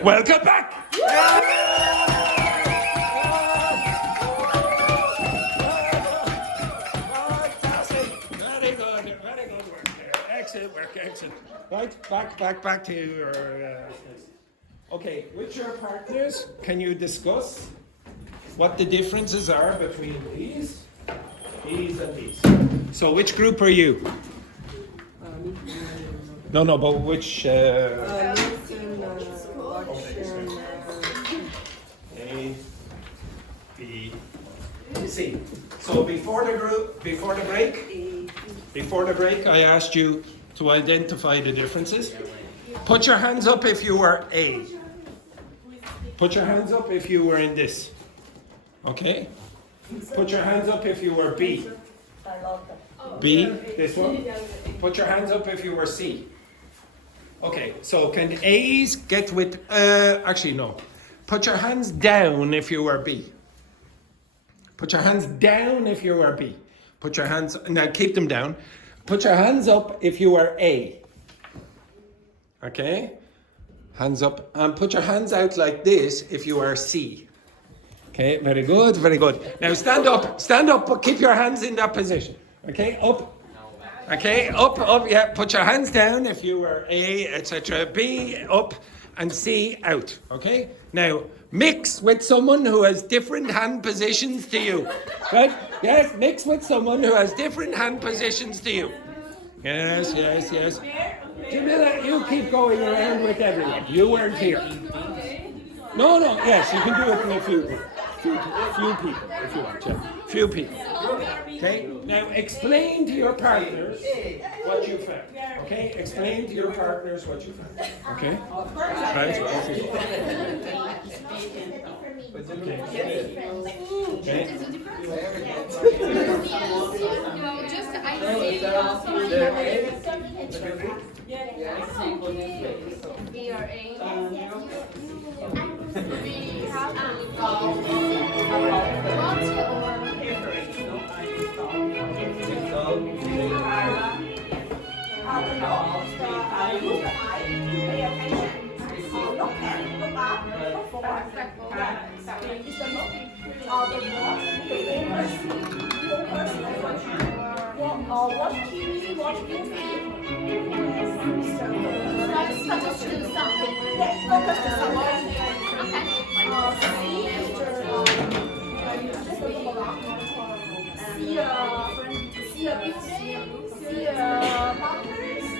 Welcome back! Very good work there. Excellent work, excellent. Right, back to your... Okay, with your partners, can you discuss what the differences are between these, and these? So which group are you? No, but which... A, B, C. So before the break, I asked you to identify the differences. Put your hands up if you were A. Put your hands up if you were in this. Okay? Put your hands up if you were B. B, this one. Put your hands up if you were C. Okay, so can A's get with, actually no. Put your hands down if you were B. Put your hands down if you were B. Put your hands, now keep them down. Put your hands up if you were A. Okay? Hands up. And put your hands out like this if you are C. Okay, very good, very good. Now stand up, but keep your hands in that position. Okay, up. Okay, up, yeah. Put your hands down if you were A, etc. B, up, and C, out. Okay? Now, mix with someone who has different hand positions to you. Right? Yes, mix with someone who has different hand positions to you. Yes. Jamila, you keep going around with everyone. You weren't here. No, yes, you can do it in a few people if you want. Yeah. Few people. Okay? Now explain to your partners what you found. Okay? Explain to your partners what you found. Okay? Right? Watch TV, watch movie. Focus to something. Focus to something. See a building, see a mountains.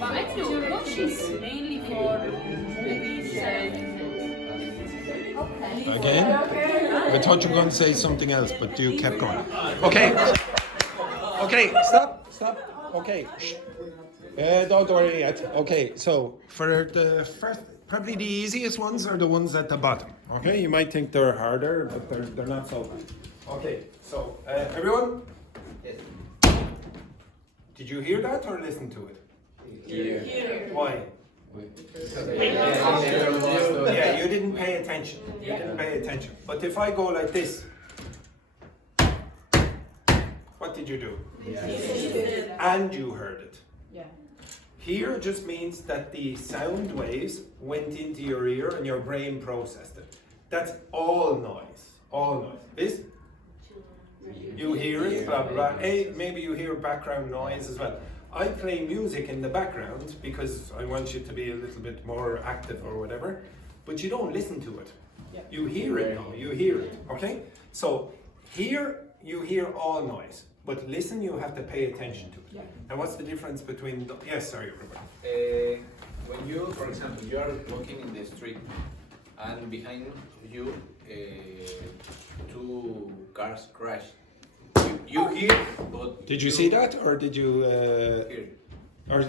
But actually, watch is mainly for movies and Again? I thought you were going to say something else, but you kept going. Okay. Okay, stop. Okay. Shh. Don't worry yet. Okay, so for the first, probably the easiest ones are the ones at the bottom. Okay, you might think they're harder, but they're not so bad. Okay, so everyone? Did you hear that or listen to it? Here. Why? Yeah, you didn't pay attention. You didn't pay attention. But if I go like this, what did you do? And you heard it. Yeah. Here just means that the sound waves went into your ear and your brain processed it. That's all noise. All noise. This? You hear it, blah, blah, blah. Hey, maybe you hear background noise as well. I play music in the background because I want you to be a little bit more active or whatever, but you don't listen to it. Yeah. You hear it now, you hear it, okay? So here you hear all noise, but listen, you have to pay attention to it. Yeah. And what's the difference between, yes, sorry, Robert. When you, for example, you are walking in the street and behind you two cars crash. You hear, but Did you see that, or did you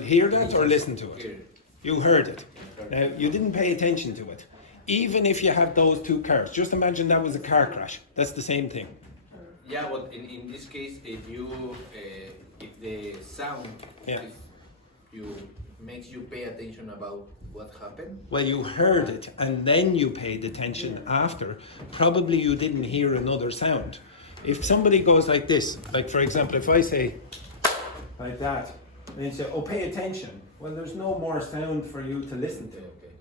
hear that, or listen to it? Hear. You heard it. Now, you didn't pay attention to it. Even if you have those two cars, just imagine that was a car crash. That's the same thing. Yeah, but in this case, if the sound Yeah. makes you pay attention about what happened. Well, you heard it, and then you paid attention after. Probably you didn't hear another sound. If somebody goes like this, like for example, if I say like that, and you say, oh, pay attention. Well, there's no more sound for you to listen to.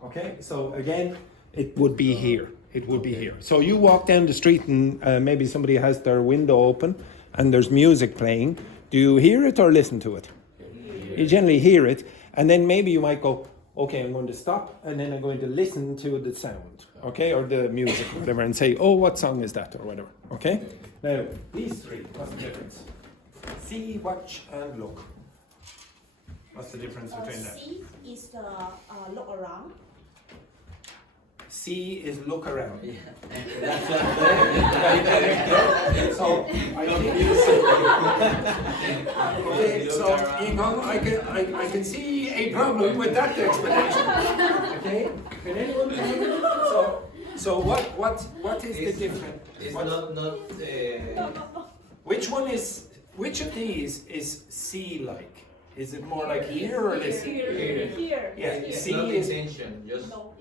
Okay? So again, it would be here. It would be here. So you walk down the street and maybe somebody has their window open and there's music playing. Do you hear it or listen to it? You generally hear it, and then maybe you might go, okay, I'm going to stop, and then I'm going to listen to the sound, okay, or the music, or whatever, and say, oh, what song is that, or whatever, okay? Now, these three, what's the difference? See, watch, and look. What's the difference between that? See is the look around. See is look around. Yeah. So, okay, so I can see a problem with that explanation. Okay, can anyone believe it? So what is the difference? It's What- not. Which of these is see like? Is it more like hear or listen? Here. Yeah, It's see not is intention. Just No.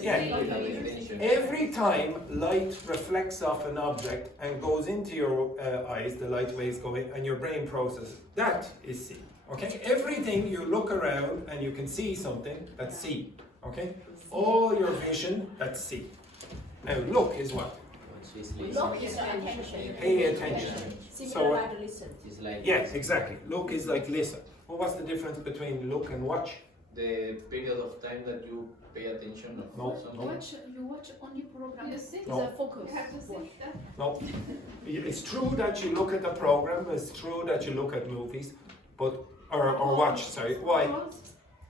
Yeah. without intention. every time light reflects off an object and goes into your eyes, the light waves go in, and your brain processes. That is see. Okay. Everything you look around and you can see something, that's see. Okay. All your vision, that's see. Now look is what? Look is the attention. Pay attention. Similar like listen. It's like Yes, exactly. Look is like listen. Well, what's the difference between look and watch? the period of time that you pay attention of No, something. no. You watch only program. You see? No. The focus. No, it's true that you look at the program. It's true that you look at movies, but or watch. Sorry, why?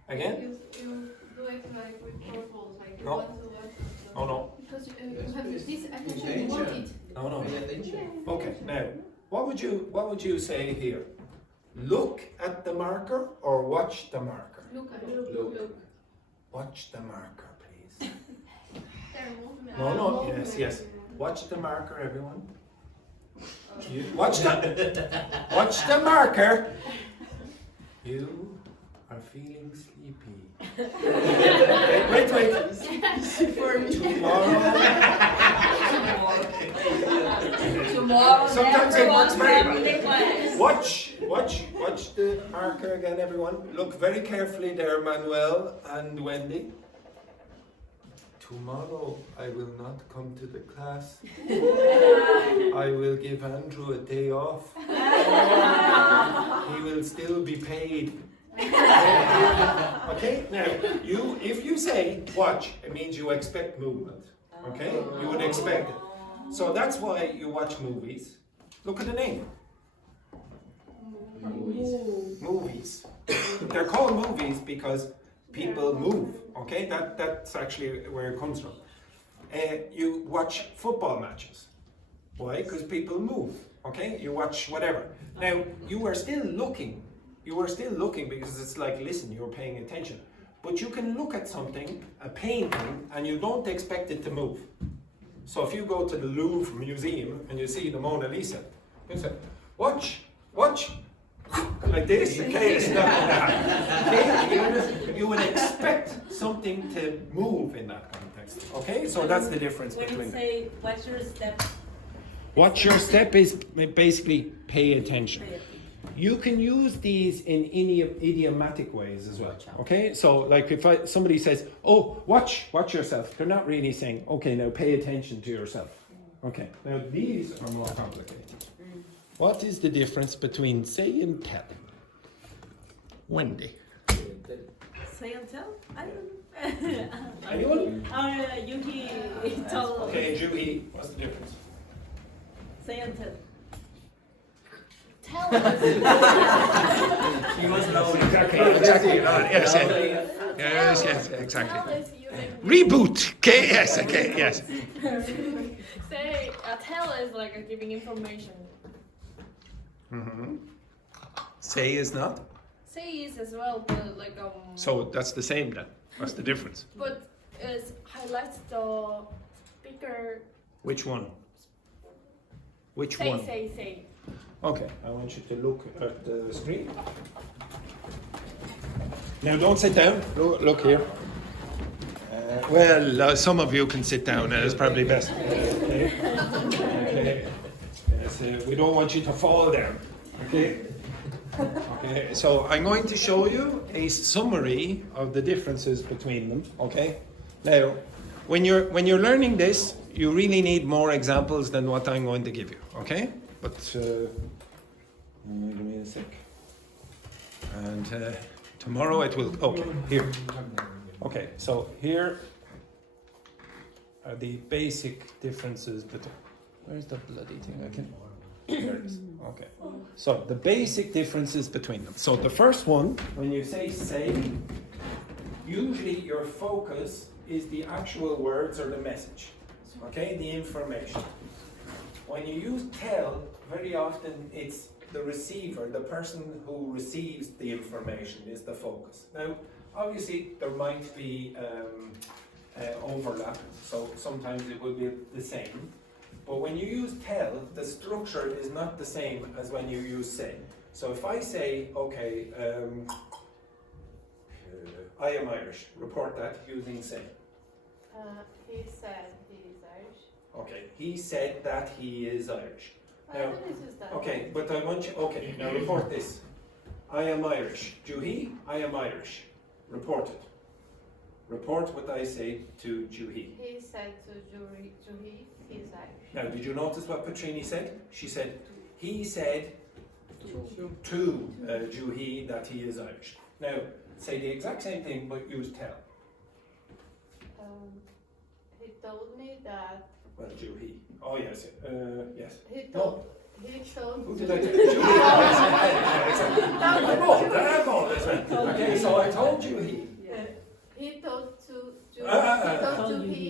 Again? You do it like with purpose, like you No. want to watch it. No, no, Because you have this attention, you want it. no, no. Pay attention. Okay, now what would you say here? Look at the marker or watch the marker? Look at it. Look. Watch the marker, please. There are movement. No, no, yes. Watch the marker, everyone. Watch the marker. You are feeling sleepy. Wait. Tomorrow. Sometimes it works very well. well. Watch the marker again, everyone. Look very carefully there, Manuel and Wendy. tomorrow I will not come to the class. I will give Andrew a day off. He will still be paid. Okay, now if you say watch, it means you expect movement. Okay, you would expect it. So that's why you watch movies. Look at the name. Movies. They're called movies because people move. Okay, that's actually where it comes from. You watch football matches. Why? Because people move. Okay, you watch whatever. Now you are still looking. You are still looking because it's like, listen, you're paying attention. But you can look at something, a painting, and you don't expect it to move. So if you go to the Louvre Museum and you see the Mona Lisa, you say, watch, like this, okay? It's not like that. Okay? You would expect something to move in that context. Okay? So that's the difference When between you say, watch your step. Watch your step is basically pay attention. You can use these in idiomatic ways as well. Okay, so like if somebody says, "Oh, watch yourself," they're not really saying, "Okay, now pay attention to yourself." Okay, now these are more complicated. What is the difference between say and tell? Wendy. Say and tell? I don't know. Anyone? You tell. Okay, Juhi, what's the difference? Say and tell. Tell us. He was loud. Exactly. Yes, exactly. Tell us using. Reboot. Okay, yes. Say, tell is like giving information. Mm-hmm. Say is not. Say is as well, but like So that's the same then. What's the difference? But it highlights the speaker. Which one? Which Say, one? say. Okay, I want you to look at the screen. Now don't sit down. Look here. Some of you can sit down. It's probably best. Okay. Yes, we don't want you to fall down. Okay. Okay. So I'm going to show you a summary of the differences between them. Okay. Now, when you're learning this, you really need more examples than what I'm going to give you. Okay. But give me a sec. And tomorrow it will. Okay, here. Okay, so here are the basic differences between. Where's the bloody thing? I can. There it is. Okay. So the basic differences between them. So the first one, when you say, usually your focus is the actual words or the message. Okay, the information. When you use tell, very often it's the receiver, the person who receives the information is the focus. Now, obviously, there might be overlap, so sometimes it will be the same. But when you use tell, the structure is not the same as when you use say. So if I say, okay, I am Irish, report that using say. He said he is Irish. Okay, he said that he is Irish. I Now, think this is that. okay, but I want you, okay, now report this. I am Irish. Juhi, I am Irish. Report it. Report what I say to Juhi. He said to Juhi, he is Irish. Now, did you notice what Petrini said? She said, he said to Juhi that he is Irish. Now, say the exact same thing, but use tell. He told me that. Well, Juhi. Oh, yes. Yes. He told. He told. Who did I tell? Juhi. I'm all this one. Okay, so I told Juhi. He told to Juhi. Ah, He told Juhi.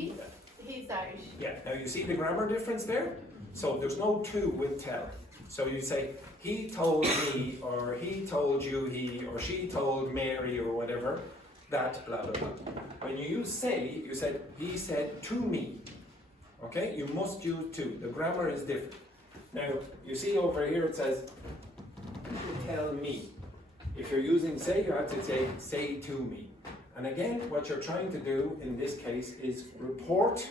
He's Irish. Yeah, now you see the grammar difference there? So there's no to with tell. So you say, he told me, or he told you, he, or she told Mary, or whatever, that, blah, blah, blah. When you use say, you said, he said to me. Okay, you must use to. The grammar is different. Now, you see over here it says, tell me. If you're using say, you have to say to me. And again, what you're trying to do in this case is report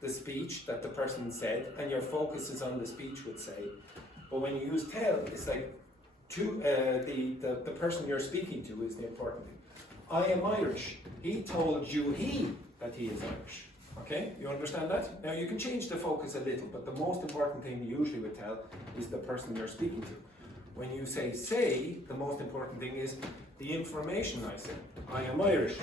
the speech that the person said, and your focus is on the speech with say. But when you use tell, it's like to the person you're speaking to is the important thing. I am Irish. He told you that he is Irish. Okay, you understand that? Now you can change the focus a little, but the most important thing usually with tell is the person you're speaking to. When you say, the most important thing is the information I say. I am Irish,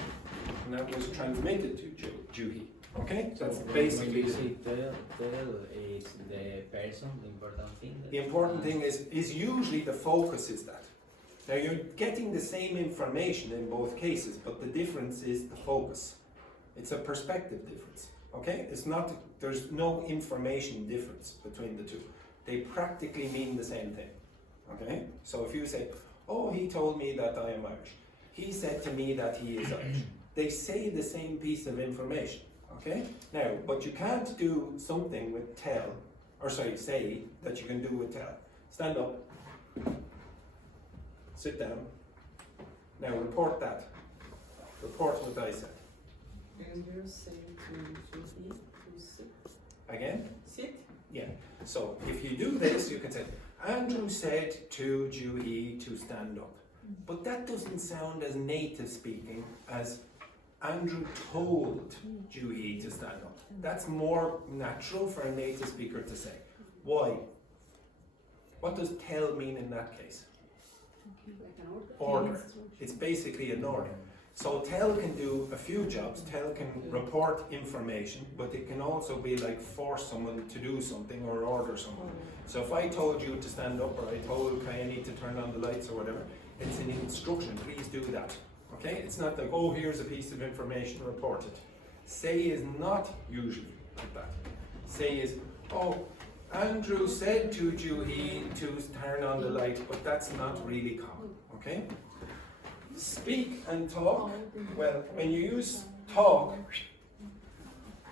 and that was transmitted to Juhi. Okay, so that's When basically you say tell, it's the person, the important thing. the important thing is usually the focus is that. Now you're getting the same information in both cases, but the difference is the focus. It's a perspective difference. Okay, it's not. There's no information difference between the two. They practically mean the same thing. Okay, so if you say, "Oh, he told me that I am Irish," "He said to me that he is Irish," they say the same piece of information. Okay, now, but you can't do something with tell, or sorry, say that you can do with tell. Stand up, sit down. Now report that. Report what I said. Andrew said to Juhi to sit. Again? Sit. Yeah. So if you do this, you can say, Andrew said to Juhi to stand up. But that doesn't sound as native speaking as Andrew told Juhi to stand up. That's more natural for a native speaker to say. Why? What does tell mean in that case? Order. It's basically an order. So tell can do a few jobs. Tell can report information, but it can also be like force someone to do something or order someone. So if I told you to stand up, or I told Kayani to turn on the lights or whatever, it's an instruction. Please do that. Okay? It's not like, oh, here's a piece of information, report it. Say is not usually like that. Say is, oh, Andrew said to Juhi to turn on the light, but that's not really common. Okay? Speak and talk. Well, when you use talk,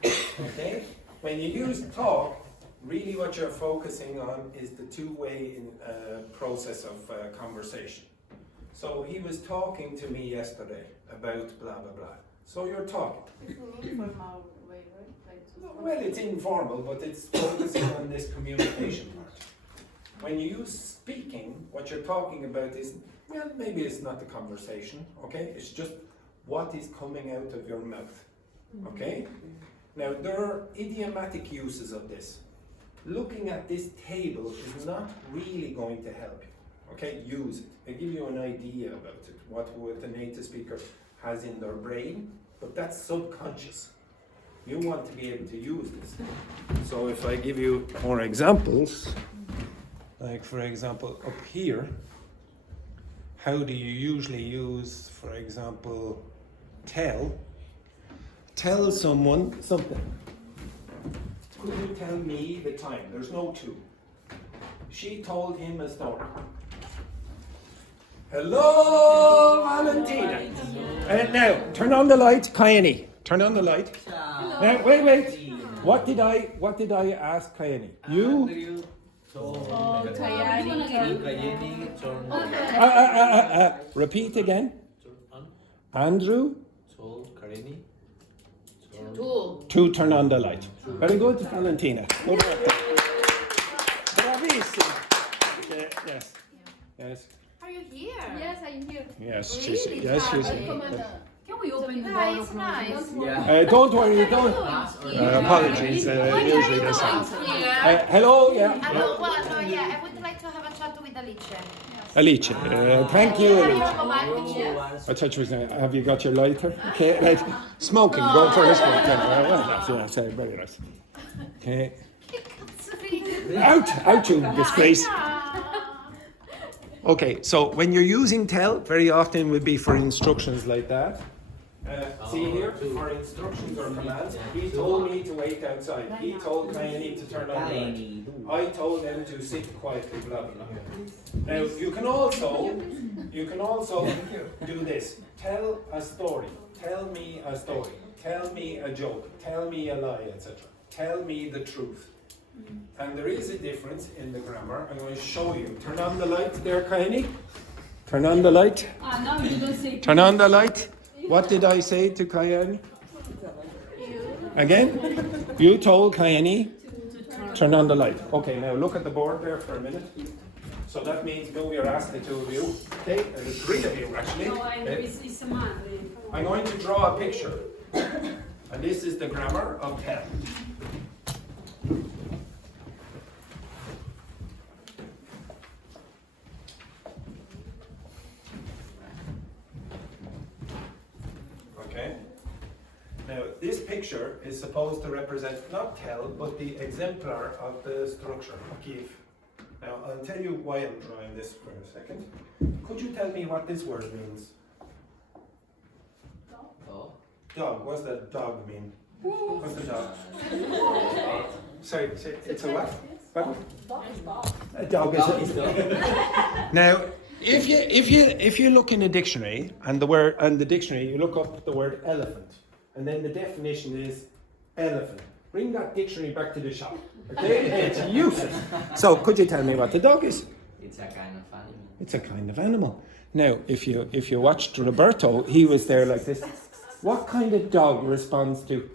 okay, when you use talk, really what you're focusing on is the two-way process of conversation. So he was talking to me yesterday about blah blah blah. So you're talking. It's an informal way, right? Like Well, it's informal, but it's focusing on this communication part. When you use speaking, what you're talking about is, well, maybe it's not the conversation, okay? It's just what is coming out of your mouth, okay? Now, there are idiomatic uses of this. Looking at this table is not really going to help you, okay? Use it. I give you an idea about it, what the native speaker has in their brain, but that's subconscious. You want to be able to use this. So if I give you more examples, like for example, up here, how do you usually use, for example, tell? Tell someone something. Could you tell me the time? There's no to. She told him a story. Hello, Valentina. Now, turn on the light, Kayani. Turn on the light. Now, wait. What did I ask Kayani? You? Repeat again. Andrew? To turn on the light. Very good, Valentina. Good work. Bravissima. Yes. Are you here? Yes, I'm here. Yes, Really? she's here. Can we open the door? Nice, nice. Don't worry, don't. Apologies. Usually this. Hello, yeah. Hello, well, no, yeah, I would like to have a chat with Alice. Alice, thank you, Can I Alice. have a mic with you? I thought you were saying, have you got your lighter? Okay, right. Smoking, go for a smoke. Well, that's very nice. Okay. Out, you disgrace. Okay, so when you're using tell, very often would be for instructions like that. See here, for instructions or commands. He told me to wait outside. He told Kayani to turn on the light. I told them to sit quietly, blah, blah, blah. Now, you can also do this. Tell a story. Tell me a story. Tell me a joke. Tell me a lie, etc. Tell me the truth. And there is a difference in the grammar. I'm going to show you. Turn on the light there, Kayani. Turn on the light. No, you don't say. Turn on the light. What did I say to Kayani? Again? You told Kayani, turn on the light. Okay, now look at the board there for a minute. So that means move your ass, the two of you. Okay, there's three of you actually. No, it's a man. I'm going to draw a picture. And this is the grammar, exemplar of tell. Okay. Now, this picture is supposed to represent not tell, but the exemplar of the structure, give. Now, I'll tell you why I'm drawing this for a second. Could you tell me what this word means? Oh. Dog. What's that dog mean? What's the dog? Sorry, it's a what? What? A dog is a... Now, if you look in a dictionary and the dictionary, you look up the word elephant, and then the definition is elephant. Bring that dictionary back to the shop. Okay, it's useless. So, could you tell me what the dog is? It's a kind of animal. It's a kind of animal. Now, if you watched Roberto, he was there like this. What kind of dog responds to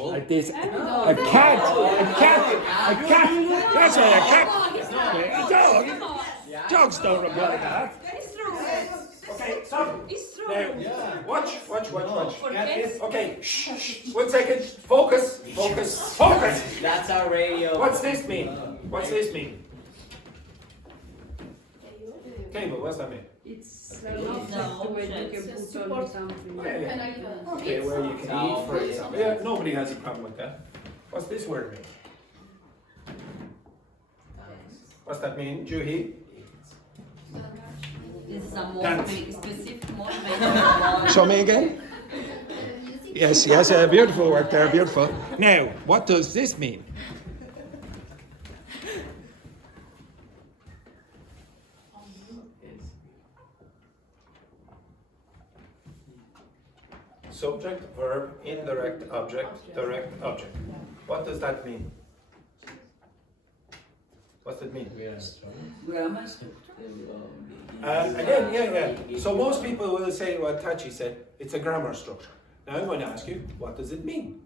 like this? A cat. That's right, a cat. A dog. Dogs don't reply like that. It's true. Okay, stop. It's true. Now, watch. Okay, shh. 1 second. Focus. That's our radio. What's this mean? Cable, what's that mean? It's an object where you can put on something. Okay, where you can eat, for example. Yeah, nobody has a problem with that. What's this word mean? What's that mean, Juhi? This is a more Dance. specific motivation. Show me again. Yes, beautiful work there, beautiful. Now, what does this mean? Subject, verb, indirect object, direct object. What does that mean? What's it mean? Grammar. Again, yeah. So most people will say what Tachi said, it's a grammar structure. Now I'm going to ask you, what does it mean?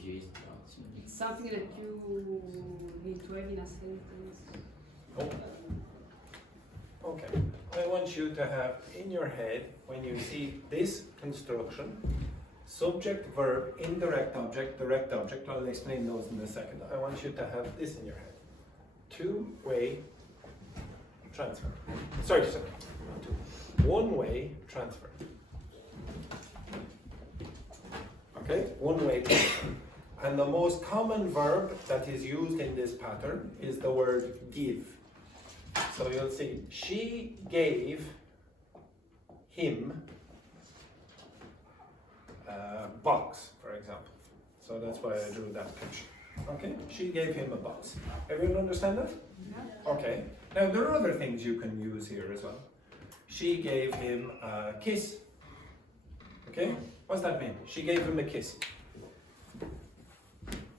It's something that you need to have in a sentence. Okay. I want you to have in your head, when you see this construction, subject, verb, indirect object, direct object, I'll explain those in a second. I want you to have this in your head. Two-way transfer. Sorry. Not two. One-way transfer. Okay? One-way transfer. And the most common verb that is used in this pattern is the word give. So you'll see, she gave him a box, for example. So that's why I drew that picture. Okay, she gave him a box. Everyone understand that? Yeah. Okay. Now there are other things you can use here as well. She gave him a kiss. Okay, what's that mean? She gave him a kiss.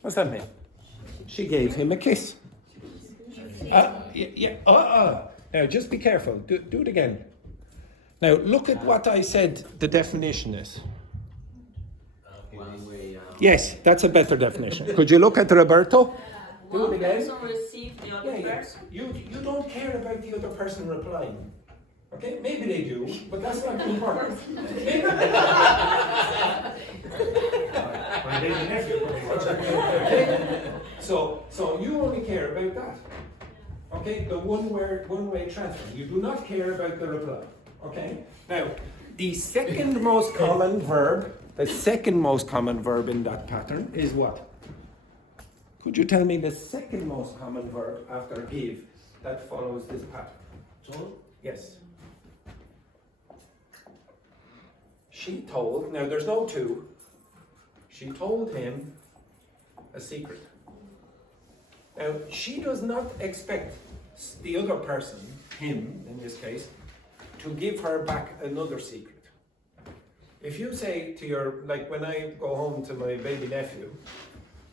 What's that mean? She gave him a kiss. Now just be careful. Do it again. Now look at what I said the definition is. One way. Yes, that's a better definition. Could you look at Roberto? Do it again. Person receive the other person. You don't care about the other person replying. Okay? Maybe they do, but that's not important. So you only care about that. Okay? The one-way transfer. You do not care about the reply. Okay? Now, the second most common verb in that pattern is what? Could you tell me the second most common verb after give that follows this pattern? Told? Yes. She told, now there's no to, she told him a secret. Now, she does not expect the other person, him in this case, to give her back another secret. If you say to your, like when I go home to my baby nephew,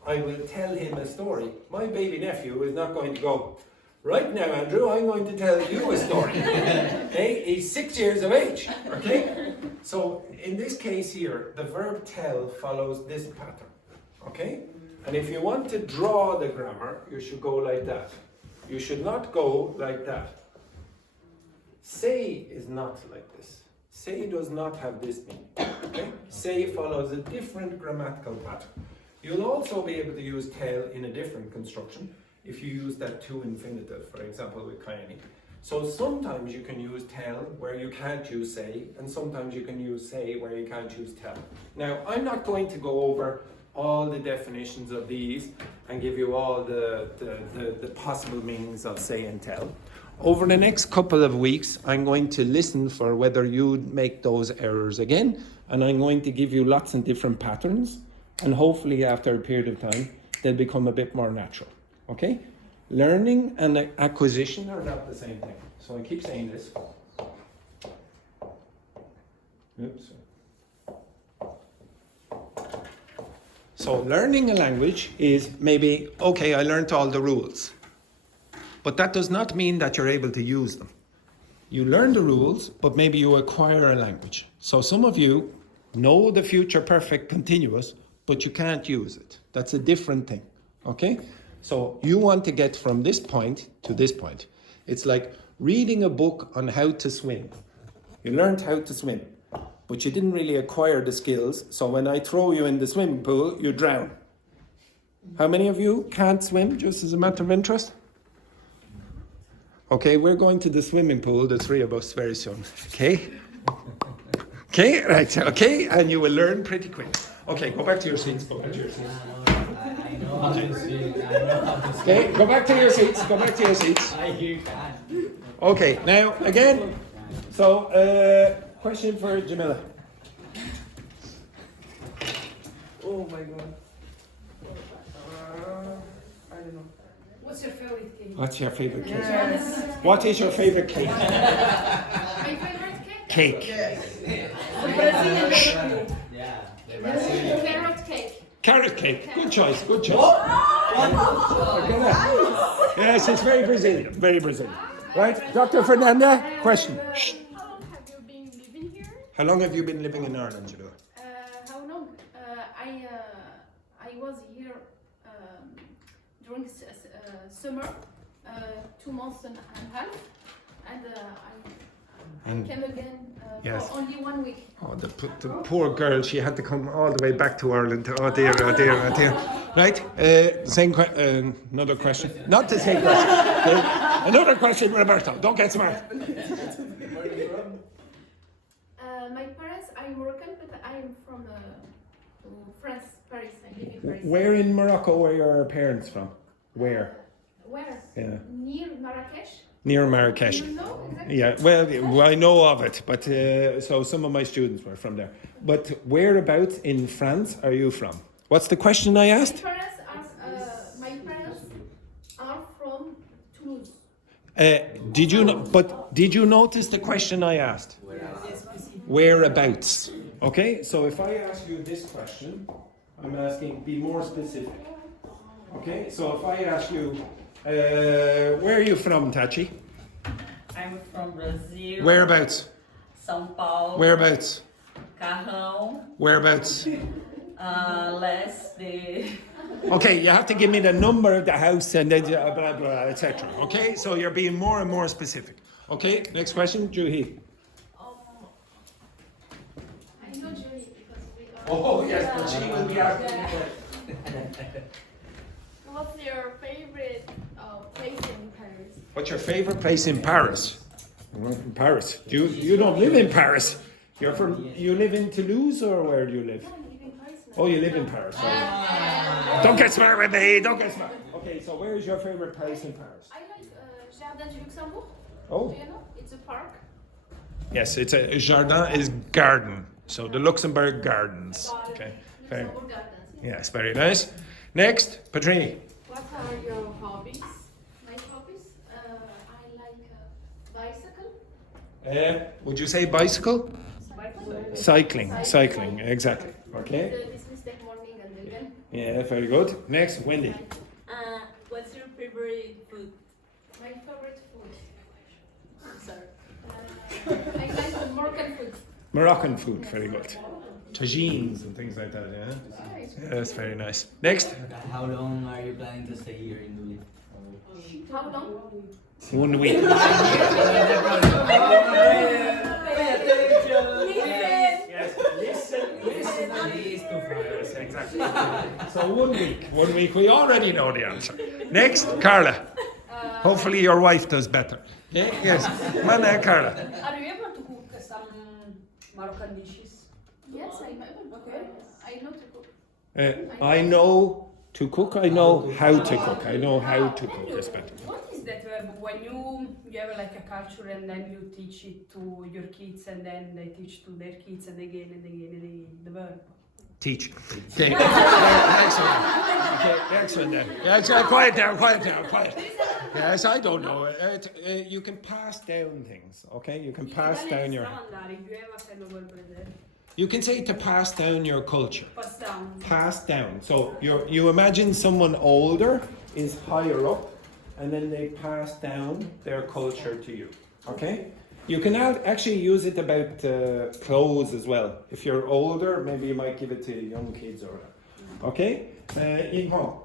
I will tell him a story. My baby nephew is not going to go, right now, Andrew, I'm going to tell you a story. Okay? He's 6 years of age. Okay? So in this case here, the verb tell follows this pattern. Okay? And if you want to draw the grammar, you should go like that. You should not go like that. Say is not like this. Say does not have this meaning. Okay? Say follows a different grammatical pattern. You'll also be able to use tell in a different construction if you use that to infinitive, for example, with kaini. So sometimes you can use tell where you can't use say, and sometimes you can use say where you can't use tell. Now, I'm not going to go over all the definitions of these and give you all the possible meanings of say and tell. Over the next couple of weeks, I'm going to listen for whether you make those errors again, and I'm going to give you lots of different patterns, and hopefully after a period of time, they'll become a bit more natural, okay? Learning and acquisition are not the same thing. So I keep saying this. Oops. So learning a language is maybe, okay, I learned all the rules. But that does not mean that you're able to use them. You learn the rules, but maybe you acquire a language. So some of you know the future perfect continuous, but you can't use it. That's a different thing, okay? So you want to get from this point to this point. It's like reading a book on how to swim. You learned how to swim, but you didn't really acquire the skills. So when I throw you in the swimming pool, you drown. How many of you can't swim, just as a matter of interest? Okay, we're going to the swimming pool, the three of us, very soon. Okay? Okay, right, okay, and you will learn pretty quick. Okay, go back to your seats, go back to your seats. I know how to swim. I know how to swim. Okay, go back to your seats, go back to your seats. I hear that. Okay, now, again, so, question for Jamila. Oh my god. I don't know. What's your favorite cake? What's your favorite cake? Yes. What is your favorite cake? My favorite cake? Cake. The Brazilian cake. Yeah, the Brazilian. Carrot cake. Carrot cake. Good choice, good choice. Yes, it's very Brazilian, very Brazilian. Right, Dr. Fernanda, question. Shh. How long have you been living here? How long have you been living in Ireland, Jamila? How long? I was here during summer, 2 months and a half, and I came again Yes. for only 1 week. Oh, the poor girl, she had to come all the way back to Ireland. Oh dear, oh dear, oh dear. Right, another question. Not the same question. Okay. Another question, Roberto. Don't get smart. My parents are Moroccan, but I'm from France, Paris. I live in Paris. Where in Morocco are your parents from? Where? Where? Yeah. Near Marrakesh. Near Marrakesh. Do you know exactly? Yeah, well, I know of it, but so some of my students were from there. But whereabouts in France are you from? What's the question I asked? My parents are from Toulouse. Did you notice the question I asked? Whereabouts? Okay, so if I ask you this question, I'm asking, be more specific. Okay, so if I ask you, where are you from, Tachi? I'm from Brazil. Whereabouts? São Paulo. Whereabouts? Carrão. Whereabouts? Leste. Okay, you have to give me the number of the house and then blah, blah, blah, etc. Okay, so you're being more and more specific. Okay, next question, Juhi. I know Julie because we are. Oh, yes, but she will be asking. What's your favorite place in Paris? What's your favorite place in Paris? I'm from Paris. You don't live in Paris. You live in Toulouse, or where do you live? I live in Paris now. Oh, you live in Paris. Don't get smart with me. Don't get smart. Okay, so where is your favorite place in Paris? I like Jardin du Luxembourg. Oh, Do you know? It's a park. yes, it's a jardin is garden. So the Luxembourg Gardens. Okay, very, Luxembourg Gardens. yes, very nice. Next, Patrini. What are your hobbies? My hobbies, I like bicycle. Would you say bicycle? Cycling, exactly. Okay. This mistake morning and again. Yeah, very good. Next, Wendy. What's your favorite food? My favorite food. Sorry. I like Moroccan food. Moroccan food, very good. Tagines and things like that, yeah? Yeah, that's very nice. Next, How long are you planning to stay here in Duli? How long? 1 week. Pay attention. Yes, exactly. So 1 week. 1 week. We already know the answer. Next, Carla. Hopefully your wife does better. Yeah? Yes. Come on now, Carla. Are you able to cook some Moroccan dishes? Yes, I'm able to cook. I know to cook. I know to cook. I know how to cook. I know how to cook is better. What is that verb when you have like a culture and then you teach it to your kids and then they teach to their kids and again and again and again the verb? Teach. Okay. Excellent. Okay, excellent. Excellent. Quiet down. Yes, I don't know. You can pass down things. Okay, you can pass down your. You can say to pass down your culture. Pass down. Pass down. So you imagine someone older is higher up, and then they pass down their culture to you. Okay. You can actually use it about clothes as well. If you're older, maybe you might give it to young kids or whatever. Okay? Yinghong.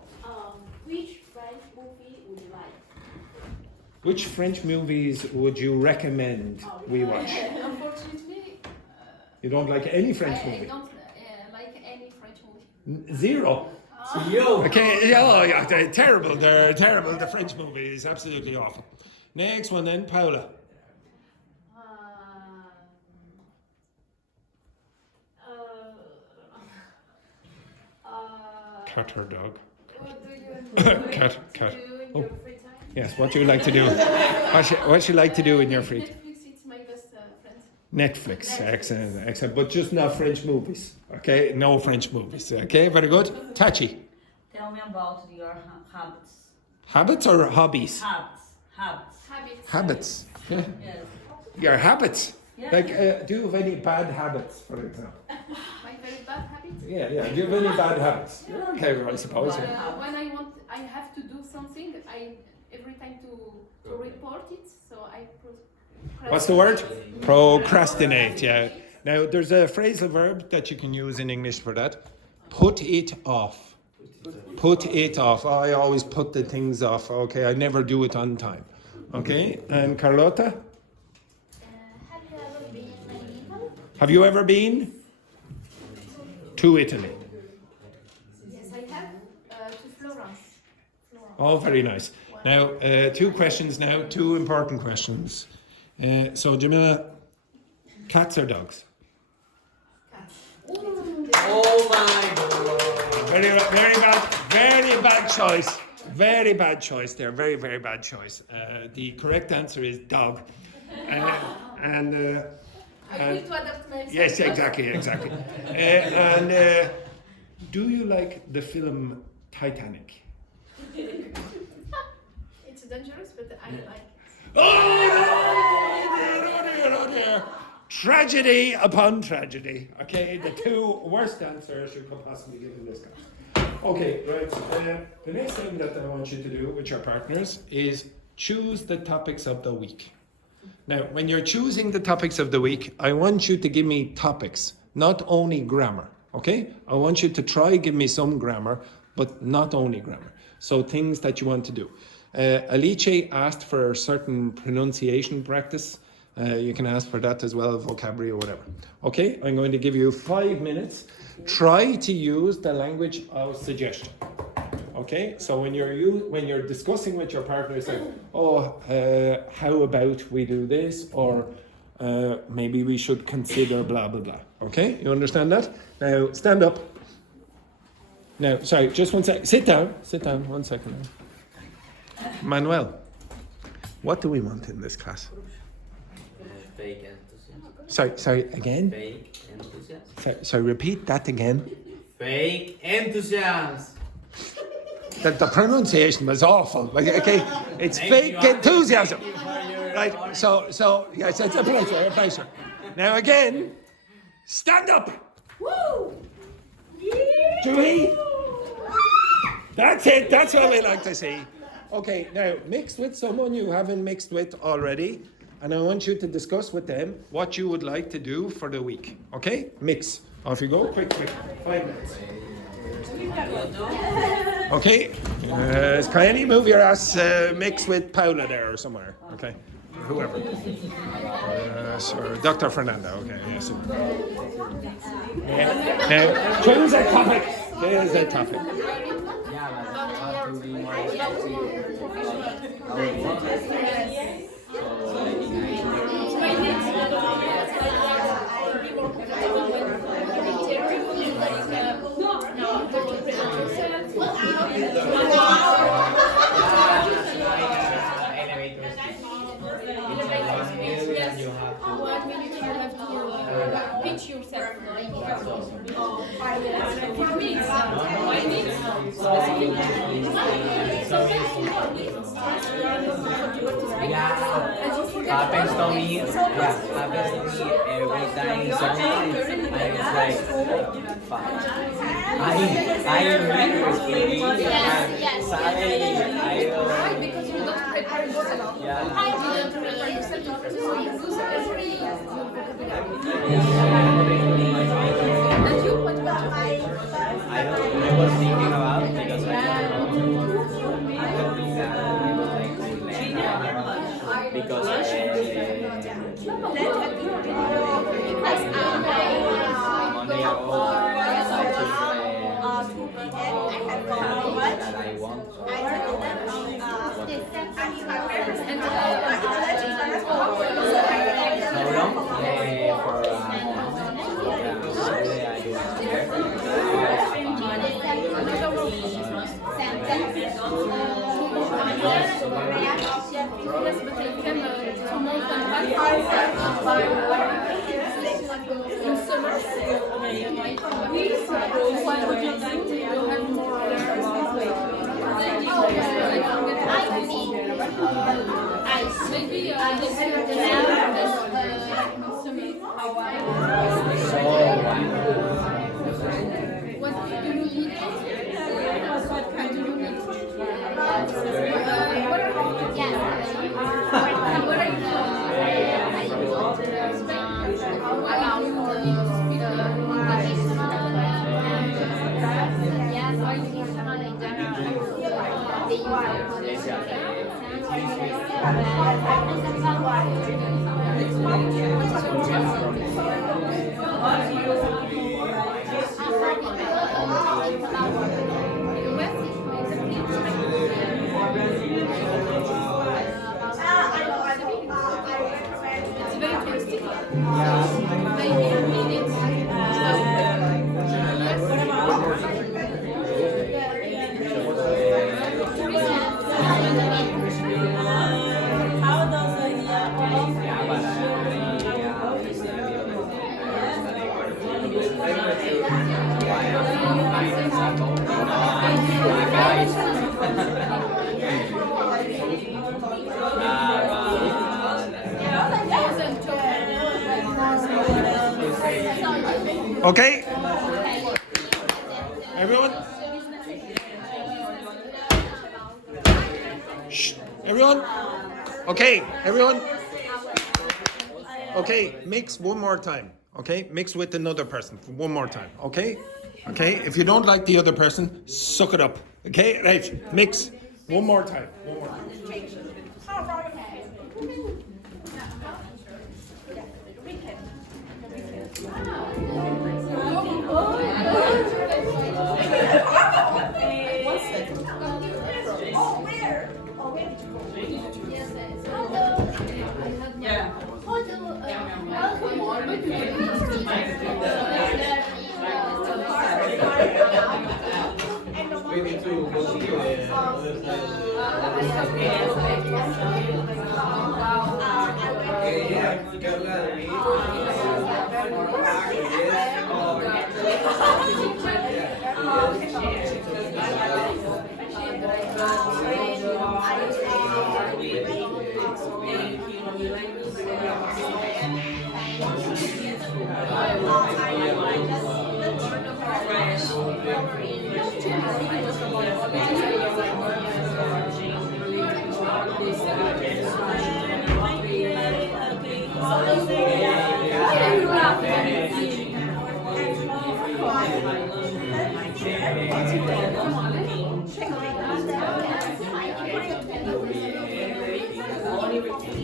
Which French movie would you like? Which French movies would you recommend we watch? Unfortunately, You don't like any French I movie? don't like any French movie. Zero. Okay, yeah, they're terrible. They're terrible. The French movie is absolutely awful. Next one then, Paula. Cat or dog? What do you Cat. do in your free time? Yes, what do you like to do? What you like to do in your free time? Netflix, it's my best friend. Netflix, excellent. But just not French movies, okay? No French movies, okay? Very good. Tachi. Tell me about your habits. Habits or hobbies? Habits. Habits. Yeah. Yes. Your habits. Yeah. Like, do you have any bad habits, for example? My very bad habit. Yeah. Do you have any bad habits? Okay, well, I suppose. Yeah. When I have to do something, every time to report it, so I What's the word? Procrastinate, yeah. Now, there's a phrasal verb that you can use in English for that. Put it off. Put it off. I always put the things off, okay? I never do it on time. Okay? And Carlotta? Have you ever been in Italy? Have you ever been to Italy? Yes, I have. To Florence. Oh, very nice. Now, 2 questions now, 2 important questions. So, Jamila, cats or dogs? Oh my god. Very bad choice. Very bad choice there. Very bad choice. The correct answer is dog. I need to adapt myself. Yes, exactly. Do you like the film Titanic? It's dangerous, but I like it. Oh dear. Tragedy upon tragedy. Okay, the 2 worst answers you could possibly give in this class. Okay, right. The next thing that I want you to do with your partners is choose the topics of the week. Now, when you're choosing the topics of the week, I want you to give me topics, not only grammar. Okay? I want you to try give me some grammar, but not only grammar. So things that you want to do. Alice asked for a certain pronunciation practice. You can ask for that as well, vocabulary or whatever. Okay, I'm going to give you 5 minutes. Try to use the language of suggestion. Okay, so when you're discussing with your partner, say, how about we do this, or maybe we should consider blah blah blah. Okay, you understand that? Now stand up. Now, sorry, just 1 second. Sit down. 1 second. Manuel, what do we want in this class? Fake enthusiasm. Sorry, again? Fake enthusiasm. Sorry, repeat that again. Fake enthusiasm. The pronunciation was awful. Okay, it's fake enthusiasm. Right, so yes, it's a pleasure. Now again, stand up. Woo! Julie. That's it, that's what we like to see. Okay, now mix with someone you haven't mixed with already, and I want you to discuss with them what you would like to do for the week. Okay? Mix. Off you go, quick. 5 minutes. Okay? Can any move your ass mix with Paula there or somewhere? Okay. whoever. Sir Dr. Fernando. Okay. Yes. Now, choose a topic. There's a topic. Yeah, but how to be more effective our work. So pitch yourself. For me, it's why needs happens to me. Yeah, happens to me every time someone I like, fuck. I am really speaking and suddenly I will. Because you don't prepare yourself. Yeah. You don't prepare yourself to so you lose every vocabulary. And you, what about you? I was thinking about because I don't think that I would like to learn because Monday are all that I want. How long? For Saturday I Yes, but I can to month and back in summer. While reading, you have more maybe this year what do you need? What do you need? It's very interesting. Maybe a minute. How does Okay? Everyone? Shh. Everyone? Okay, everyone? Okay, mix one more time. Okay? Mix with another person for one more time. Okay? Okay? If you don't like the other person, suck it up. Okay? Right. Mix. One more time. One more time. We need to go to the other side. Okay, yeah, Carla,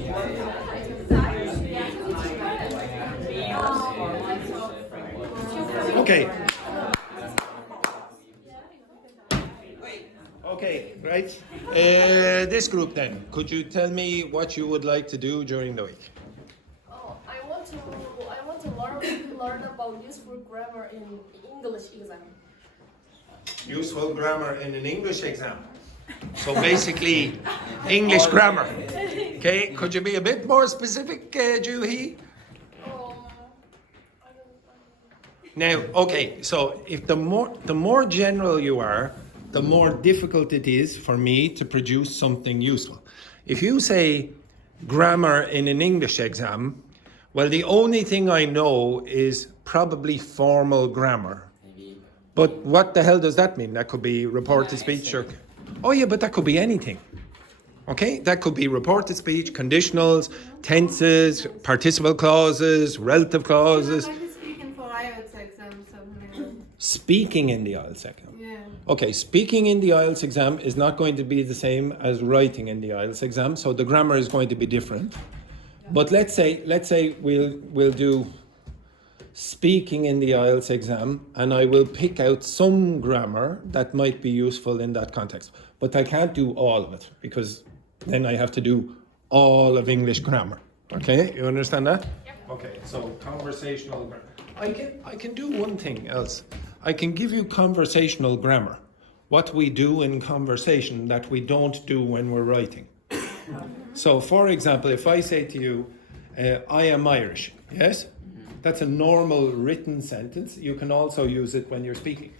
Yes. Okay. Okay, right. This group then, could you tell me what you would like to do during the week? Oh, I want to learn about useful grammar in English exam. Useful grammar in an English exam. So basically, English grammar. Okay, could you be a bit more specific, Juhi? Now, okay, so if the more general you are, the more difficult it is for me to produce something useful. If you say grammar in an English exam, well, the only thing I know is probably formal grammar. But what the hell does that mean? That could be reported speech or... Oh yeah, but that could be anything. Okay, that could be reported speech, conditionals, tenses, participle clauses, relative clauses. Like speaking for IELTS exam, something like that. Speaking in the IELTS exam. Yeah. Okay, speaking in the IELTS exam is not going to be the same as writing in the IELTS exam, so the grammar is going to be different. But let's say we'll do speaking in the IELTS exam, and I will pick out some grammar that might be useful in that context. But I can't do all of it, because then I have to do all of English grammar. Okay, you understand that? Yep. Okay, so conversational grammar. I can do one thing else. I can give you conversational grammar. What we do in conversation that we don't do when we're writing. So, for example, if I say to you, I am Irish, yes? That's a normal written sentence. You can also use it when you're speaking.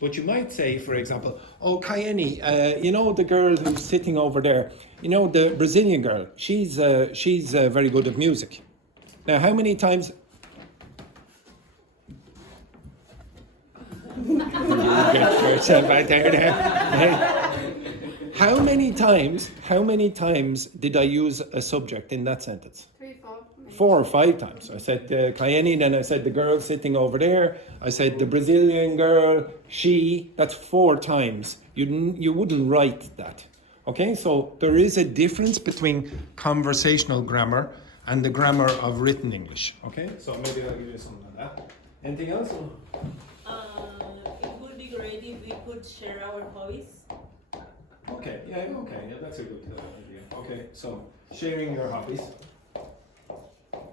But you might say, for example, oh, Kayeni, you know the girl who's sitting over there, you know, the Brazilian girl, she's very good at music. Now, how many times... Get yourself out there. How many times did I use a subject in that sentence? 3, 4. 4 or 5 times. I said Kayeni, then I said the girl sitting over there. I said the Brazilian girl, she. That's 4 times. You wouldn't write that. Okay, so there is a difference between conversational grammar and the grammar of written English. Okay, so maybe I'll give you something like that. Anything else? It would be great if we could share our hobbies. Okay, that's a good idea. Okay, so sharing your hobbies.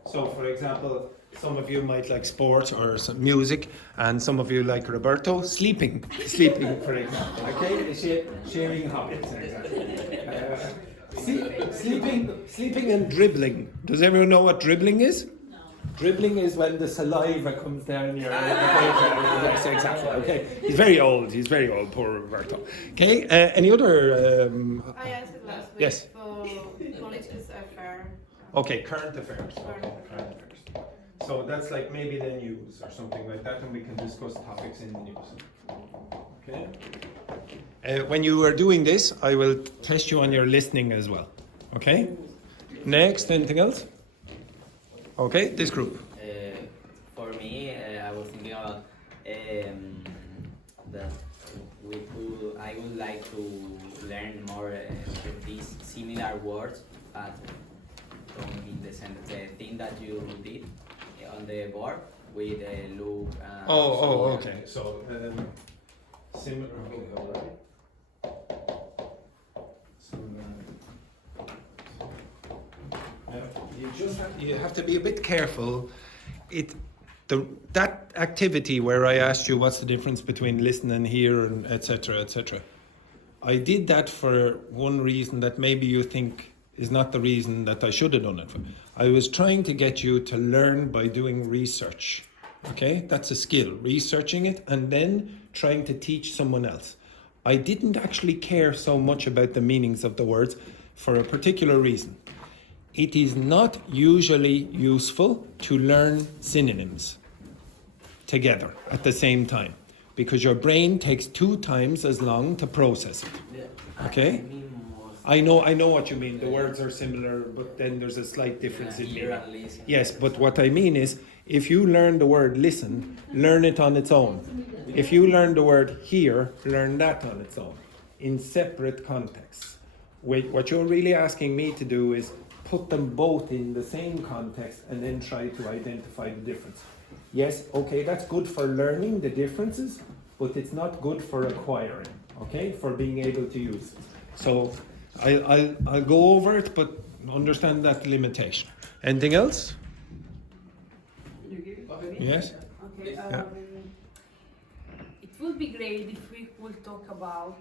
So, for example, some of you might like sport or some music, and some of you like Roberto, sleeping, for example. Okay, sharing hobbies. Exactly. Sleeping and dribbling. Does everyone know what dribbling is? No. Dribbling is when the saliva comes down your yes, exactly. Okay, he's very old, poor Roberto. Okay, any other... I asked it last week Yes. for political affairs. Okay, current affairs. So that's like maybe the news or something like that, and we can discuss topics in the news. Okay. When you are doing this, I will test you on your listening as well. Okay. Next, anything else? Okay, this group. For me, I was thinking about that I would like to learn more these similar words, but don't in the sense the thing that you did on the board with look. Okay. So similar. You have to be a bit careful. That activity where I asked you what's the difference between listen and hear and etc. I did that for one reason that maybe you think is not the reason that I should have done it for. I was trying to get you to learn by doing research. Okay, that's a skill, researching it and then trying to teach someone else. I didn't actually care so much about the meanings of the words for a particular reason. It is not usually useful to learn synonyms together at the same time because your brain takes 2 times as long to process it. Okay? I know what you mean. The words are similar, but then there's a slight difference in meaning. Yes, but what I mean is, if you learn the word listen, learn it on its own. If you learn the word hear, learn that on its own, in separate contexts. What you're really asking me to do is put them both in the same context and then try to identify the difference. Yes, okay, that's good for learning the differences, but it's not good for acquiring, okay, for being able to use it. So I'll go over it, but understand that limitation. Anything else? You give it? Yes? Okay. Yeah. It would be great if we could talk about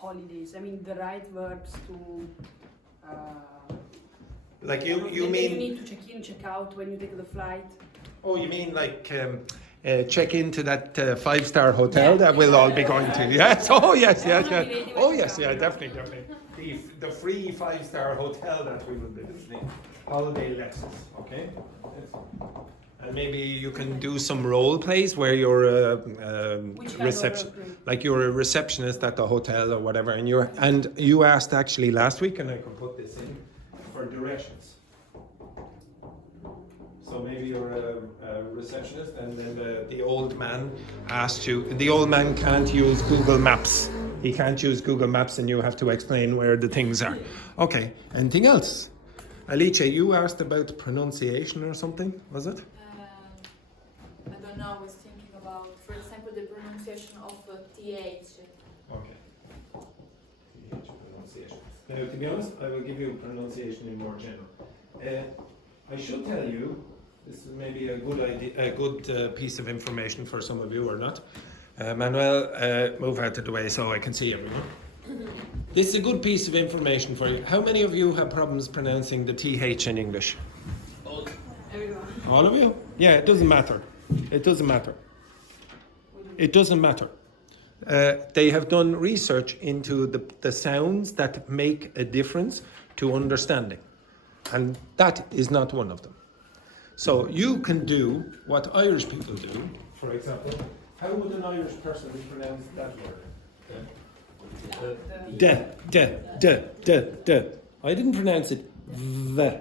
holidays. I mean, the right verbs to. Like Maybe you need to check in, check out when you take the flight. Oh, you mean like check into that 5-star hotel that we'll all be going to? Yes. Oh, yes. Oh, yes. Yeah, definitely. The free 5-star hotel that we will be visiting. Holiday lessons. Okay. Yes. And maybe you can do some role plays where you're a like you're a receptionist at the hotel or whatever, and you asked actually last week, and I could put this in for directions. So maybe you're a receptionist, and then the old man asked you. The old man can't use Google Maps. He can't use Google Maps, and you have to explain where the things are. Okay. Anything else? Alice, you asked about pronunciation or something, was it? I don't know, I was thinking about, for example, the pronunciation of TH. Okay. TH pronunciation. Now, to be honest, I will give you pronunciation in more general. I should tell you, this is maybe a good idea, a good piece of information for some of you or not. Manuel, move out of the way so I can see everyone. This is a good piece of information for you. How many of you have problems pronouncing the TH in English? Everyone. All of you? Yeah, it doesn't matter. It doesn't matter. It doesn't matter. They have done research into the sounds that make a difference to understanding. And that is not one of them. So you can do what Irish people do. For example, how would an Irish person pronounce that word? De. I didn't pronounce it the.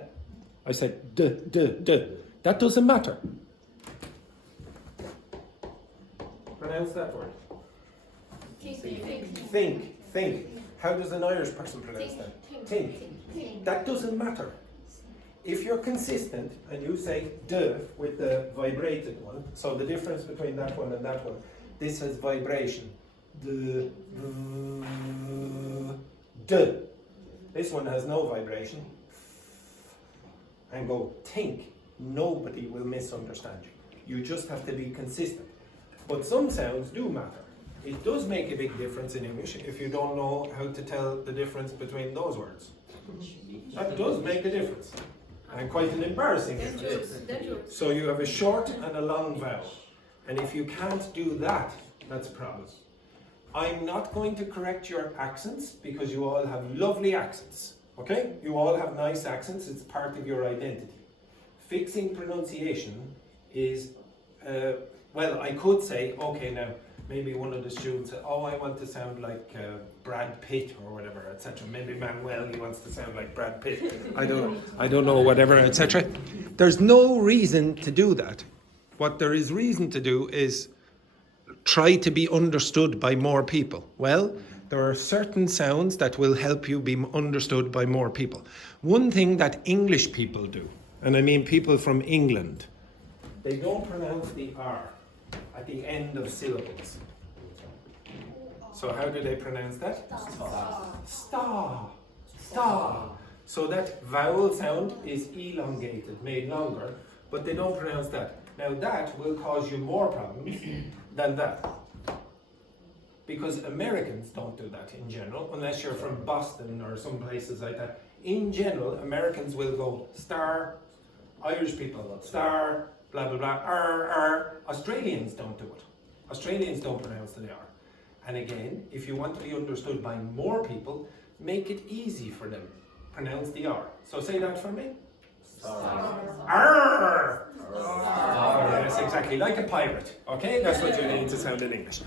I said de. That doesn't matter. Pronounce that word. Think. How does an Irish person pronounce that? Think. That doesn't matter. If you're consistent and you say de with the vibrated one, so the difference between that one and that one, this has vibration. De. This one has no vibration. And go think. Nobody will misunderstand you. You just have to be consistent. But some sounds do matter. It does make a big difference in English if you don't know how to tell the difference between those words. That does make a difference. And quite an embarrassing difference. So you have a short and a long vowel. And if you can't do that, that's a problem. I'm not going to correct your accents because you all have lovely accents. Okay? You all have nice accents. It's part of your identity. Fixing pronunciation is, well, I could say, okay, now, maybe one of the students said, oh, I want to sound like Brad Pitt or whatever, etc. Maybe Manuel, he wants to sound like Brad Pitt. I don't know, whatever, etc. There's no reason to do that. What there is reason to do is try to be understood by more people. Well, there are certain sounds that will help you be understood by more people. One thing that English people do, and I mean people from England, they don't pronounce the R at the end of syllables. So how do they pronounce that? Star. So that vowel sound is elongated, made longer, but they don't pronounce that. Now that will cause you more problems than that. Because Americans don't do that in general, unless you're from Boston or some places like that. In general, Americans will go star, Irish people, star, blah, blah, blah, R. Australians don't do it. Australians don't pronounce the R. And again, if you want to be understood by more people, make it easy for them. Pronounce the R. So say that for me. R. Yes, exactly, like a pirate. Okay, that's what you need to sound in English.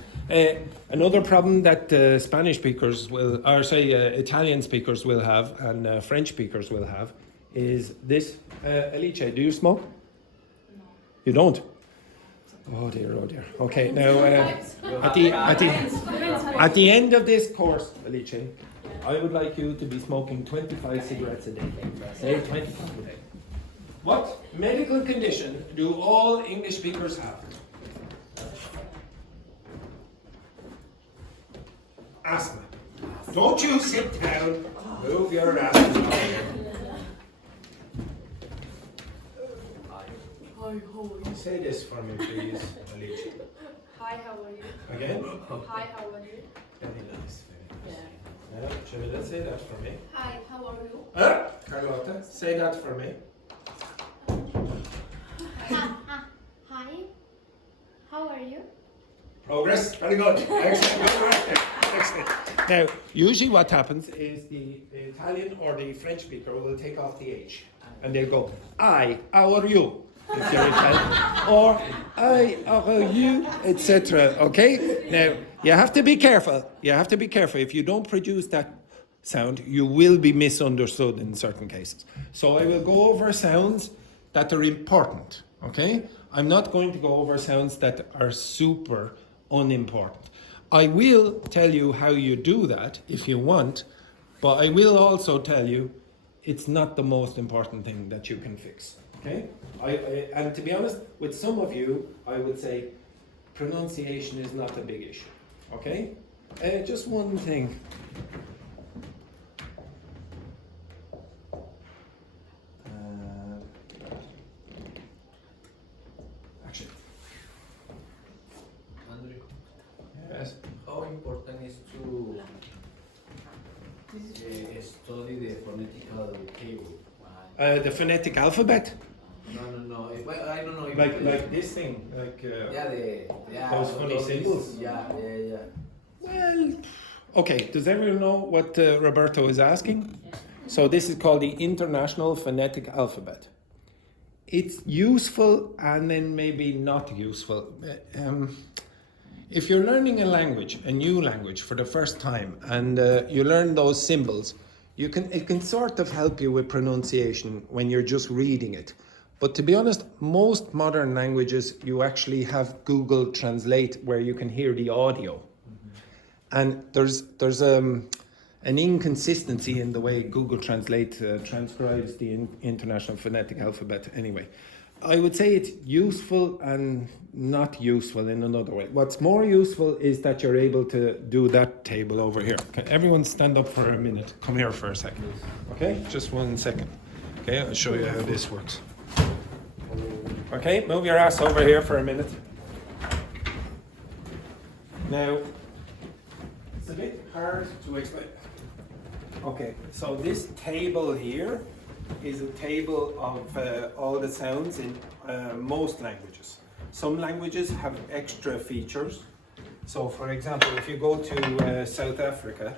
Another problem that Spanish speakers will, or say Italian speakers will have, and French speakers will have, is this. Alice, do you smoke? No. You don't? Oh dear. Okay, now at the end of this course, Alice, I would like you to be smoking 25 cigarettes a day. Say 25 a day. What medical condition do all English speakers have? Asthma. Don't you sit down. Move your ass. Hi, how are you? Say this for me, please, Alicia. Hi, how are you? Again? Hi, how are you? Very nice, very nice. Yeah, Jamila, say that for me. Hi, how are you? Carlotta, say that for me. Hi, how are you? Progress, very good. Excellent, good work there. Excellent. Now, usually what happens is the Italian or the French speaker will take off the H and they'll go, I, how are you? If you're Italian. Or, I, how are you? Etc. Okay? Now, you have to be careful. You have to be careful. If you don't produce that sound, you will be misunderstood in certain cases. So I will go over sounds that are important. Okay? I'm not going to go over sounds that are super unimportant. I will tell you how you do that if you want, but I will also tell you it's not the most important thing that you can fix. Okay? And to be honest, with some of you, I would say pronunciation is not a big issue. Okay? Just one thing. Actually. Andrew, Yes. how important is to study the phonetical table? The phonetic alphabet? No. Well, I don't know. If Like this thing? Like, those funny symbols? Yeah. Well, okay. Does everyone know what Roberto is asking? So this is called the International Phonetic Alphabet. It's useful and then maybe not useful. If you're learning a language, a new language for the first time, and you learn those symbols, it can sort of help you with pronunciation when you're just reading it. But to be honest, most modern languages, you actually have Google Translate where you can hear the audio. Mm-hmm. And there's an inconsistency in the way Google Translate transcribes the International Phonetic Alphabet anyway. I would say it's useful and not useful in another way. What's more useful is that you're able to do that table over here. Can everyone stand up for a minute? Come here for a second. Okay, just 1 second. Okay, I'll show you how this works. Okay, move your ass over here for a minute. Now, it's a bit hard to explain. Okay, so this table here is a table of all the sounds in most languages. Some languages have extra features. So for example, if you go to South Africa,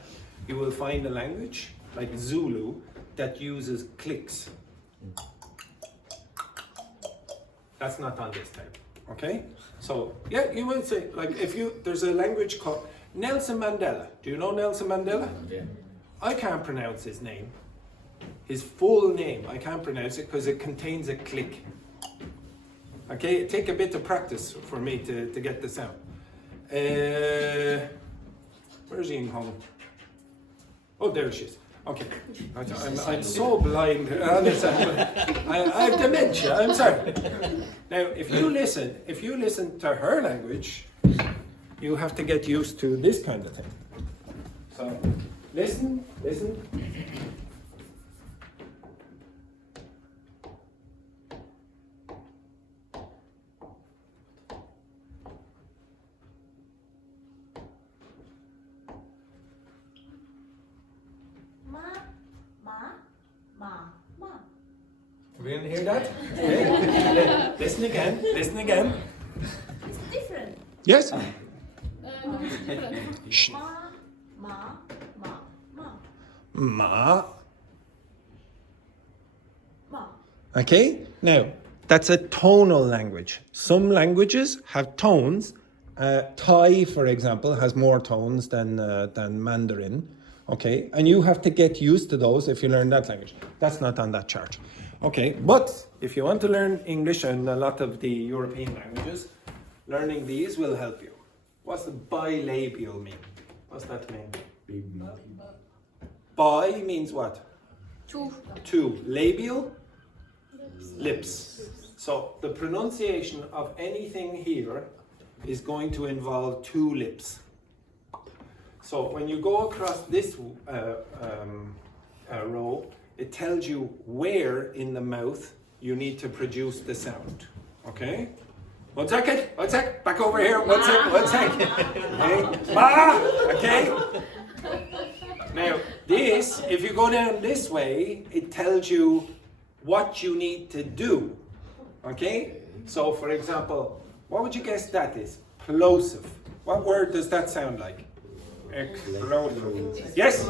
you will find a language like Zulu that uses clicks. That's not on this table, okay? So yeah, you will say, like there's a language called Nelson Mandela. Do you know Nelson Mandela? Yeah. I can't pronounce his name. His full name, I can't pronounce it because it contains a click. Okay, it take a bit of practice for me to get the sound. Where's Ian Hong? Oh, there she is. Okay, I'm so blind. I have dementia. I'm sorry. Now, if you listen to her language, you have to get used to this kind of thing. So, listen. We didn't hear that? Okay. Listen again. It's different. Yes? It's different. Shh. Ma. Ma. Ma. Okay? Now, that's a tonal language. Some languages have tones. Thai, for example, has more tones than Mandarin. Okay? And you have to get used to those if you learn that language. That's not on that chart. Okay, but if you want to learn English and a lot of the European languages, learning these will help you. What's the bilabial mean? What's that mean? Bi means what? Two. Two. Labial? Lips. So the pronunciation of anything here is going to involve two lips. So when you go across this row, it tells you where in the mouth you need to produce the sound. Okay? One second, back over here, one second. Okay? Okay? Now, this, if you go down this way, it tells you what you need to do. Okay? So, for example, what would you guess that is? Plosive. What word does that sound like? Explosive. Yes?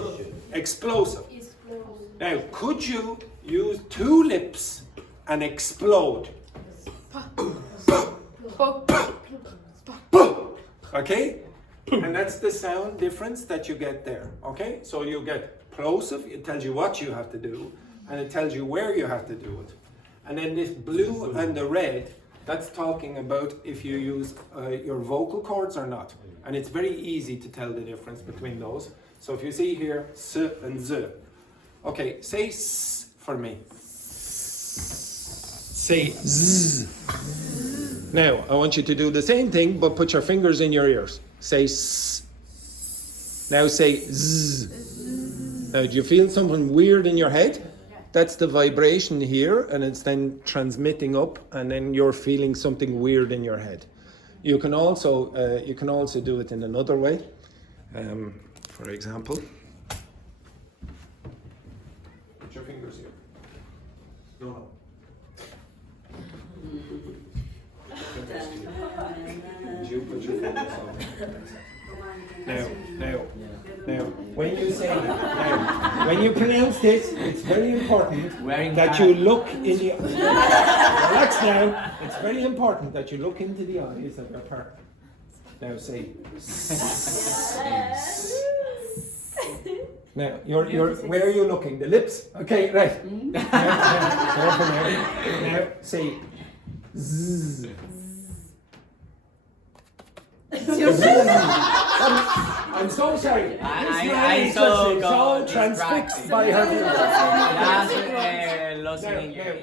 Explosive. Now, could you use two lips and explode? Okay? And that's the sound difference that you get there. Okay? So you get plosive, it tells you what you have to do, and it tells you where you have to do it. And then this blue and the red, that's talking about if you use your vocal cords or not. And it's very easy to tell the difference between those. So if you see here, s and z. Okay, say s for me. Say z. Now, I want you to do the same thing, but put your fingers in your ears. Say s. Now say z. Now, do you feel something weird in your head? That's the vibration here, and it's then transmitting up, and then you're feeling something weird in your head. You can also do it in another way. For example, put your fingers here. No. You put your fingers on. Now, when you say, when you pronounce this, it's very important that you look in the. Relax now. It's very important that you look into the eyes of your partner. Now say. Now, where are you looking? The lips? Okay, right. Now say. Zzz. I'm so sorry. I so transfixed by her views.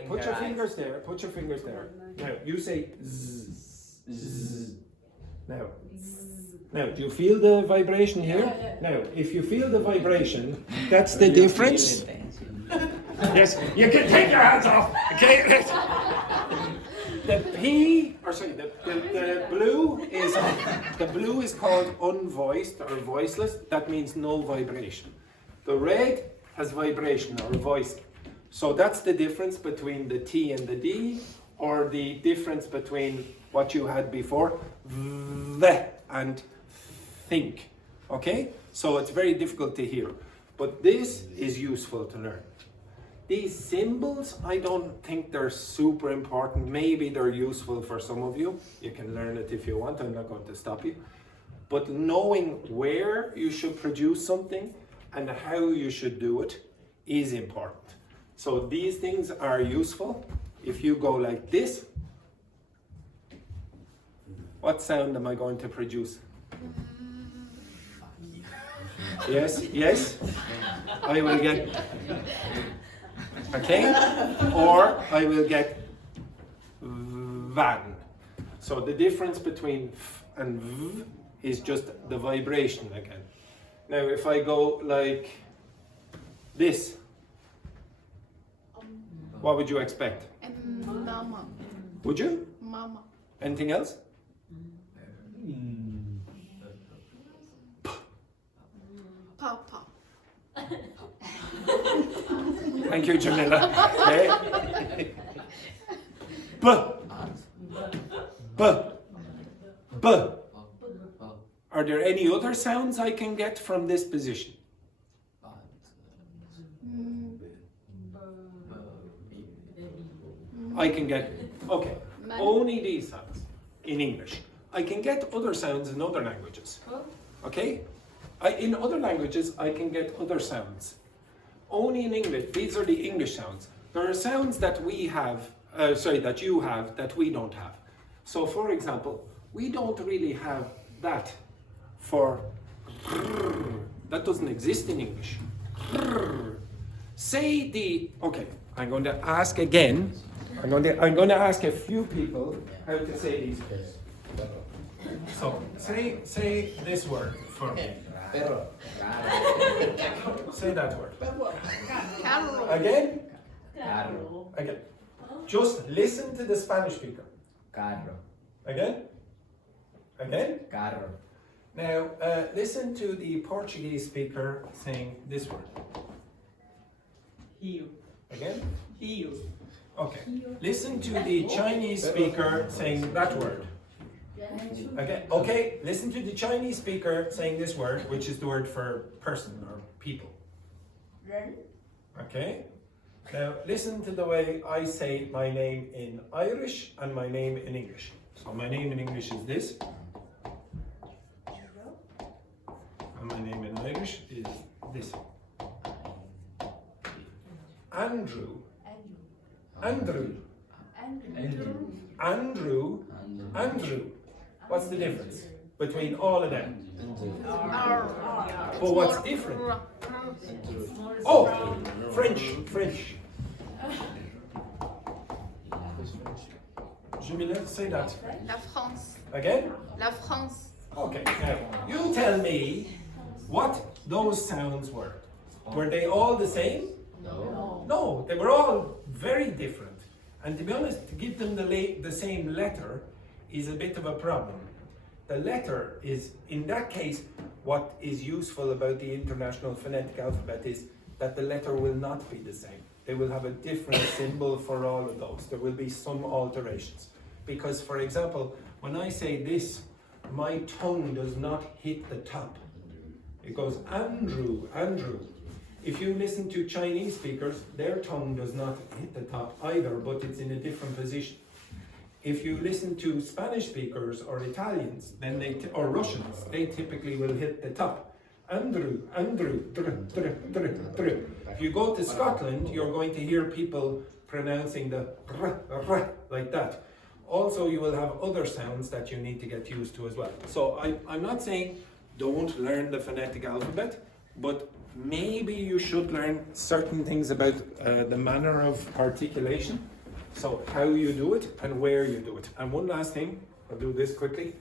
Put your fingers there. Put your fingers there. Now you say zzz, zzz. Now, do you feel the vibration here? Now, if you feel the vibration, that's the difference. Yes, you can take your hands off. Okay. The blue is called unvoiced or voiceless. That means no vibration. The red has vibration or voice. So that's the difference between the T and the D, or the difference between what you had before, the and think. Okay? So it's very difficult to hear. But this is useful to learn. These symbols, I don't think they're super important. Maybe they're useful for some of you. You can learn it if you want. I'm not going to stop you. But knowing where you should produce something and how you should do it is important. So these things are useful. If you go like this, what sound am I going to produce? Yes. I will get... Okay? Or I will get van. So the difference between f and v is just the vibration again. Now if I go like this, what would you expect? Mama. Would you? Mama. Anything else? Papa. Thank you, Jamila. Okay. B. Are there any other sounds I can get from this position? I can get, okay, only these sounds in English. I can get other sounds in other languages. Okay? In other languages, I can get other sounds. Only in English, these are the English sounds. There are sounds that we have, that you have, that we don't have. So for example, we don't really have that for, that doesn't exist in English. Say the, okay, I'm going to ask again. I'm going to ask a few people how to say these words. So, say this word for me. Say that word. Again? Carro. Again. Just listen to the Spanish speaker. Carro. Again? Again? Carro. Now, listen to the Portuguese speaker saying this word. Rio. Again? Rio. Okay. Listen to the Chinese speaker saying that word. Again. Okay, listen to the Chinese speaker saying this word, which is the word for person or people. Okay? Now, listen to the way I say my name in Irish and my name in English. So my name in English is this. And my name in Irish is this. Andrew. Andrew. Andrew. Andrew. What's the difference between all of them? But what's different? Oh, French. Jamila, say that. La France. Again? La France. Okay, now you tell me what those sounds were. Were they all the same? No, they were all very different. And to be honest, to give them the same letter is a bit of a problem. The letter is, in that case, what is useful about the International Phonetic Alphabet is that the letter will not be the same. They will have a different symbol for all of those. There will be some alterations. Because, for example, when I say this, my tongue does not hit the top. It goes Andrew, Andrew. If you listen to Chinese speakers, their tongue does not hit the top either, but it's in a different position. If you listen to Spanish speakers or Italians, then or Russians, they typically will hit the top. Andrew, Andrew, If you go to Scotland, you're going to hear people pronouncing the r like that. Also, you will have other sounds that you need to get used to as well. So I'm not saying don't learn the phonetic alphabet, but maybe you should learn certain things about the manner of articulation. So how you do it and where you do it. And one last thing, I'll do this quickly.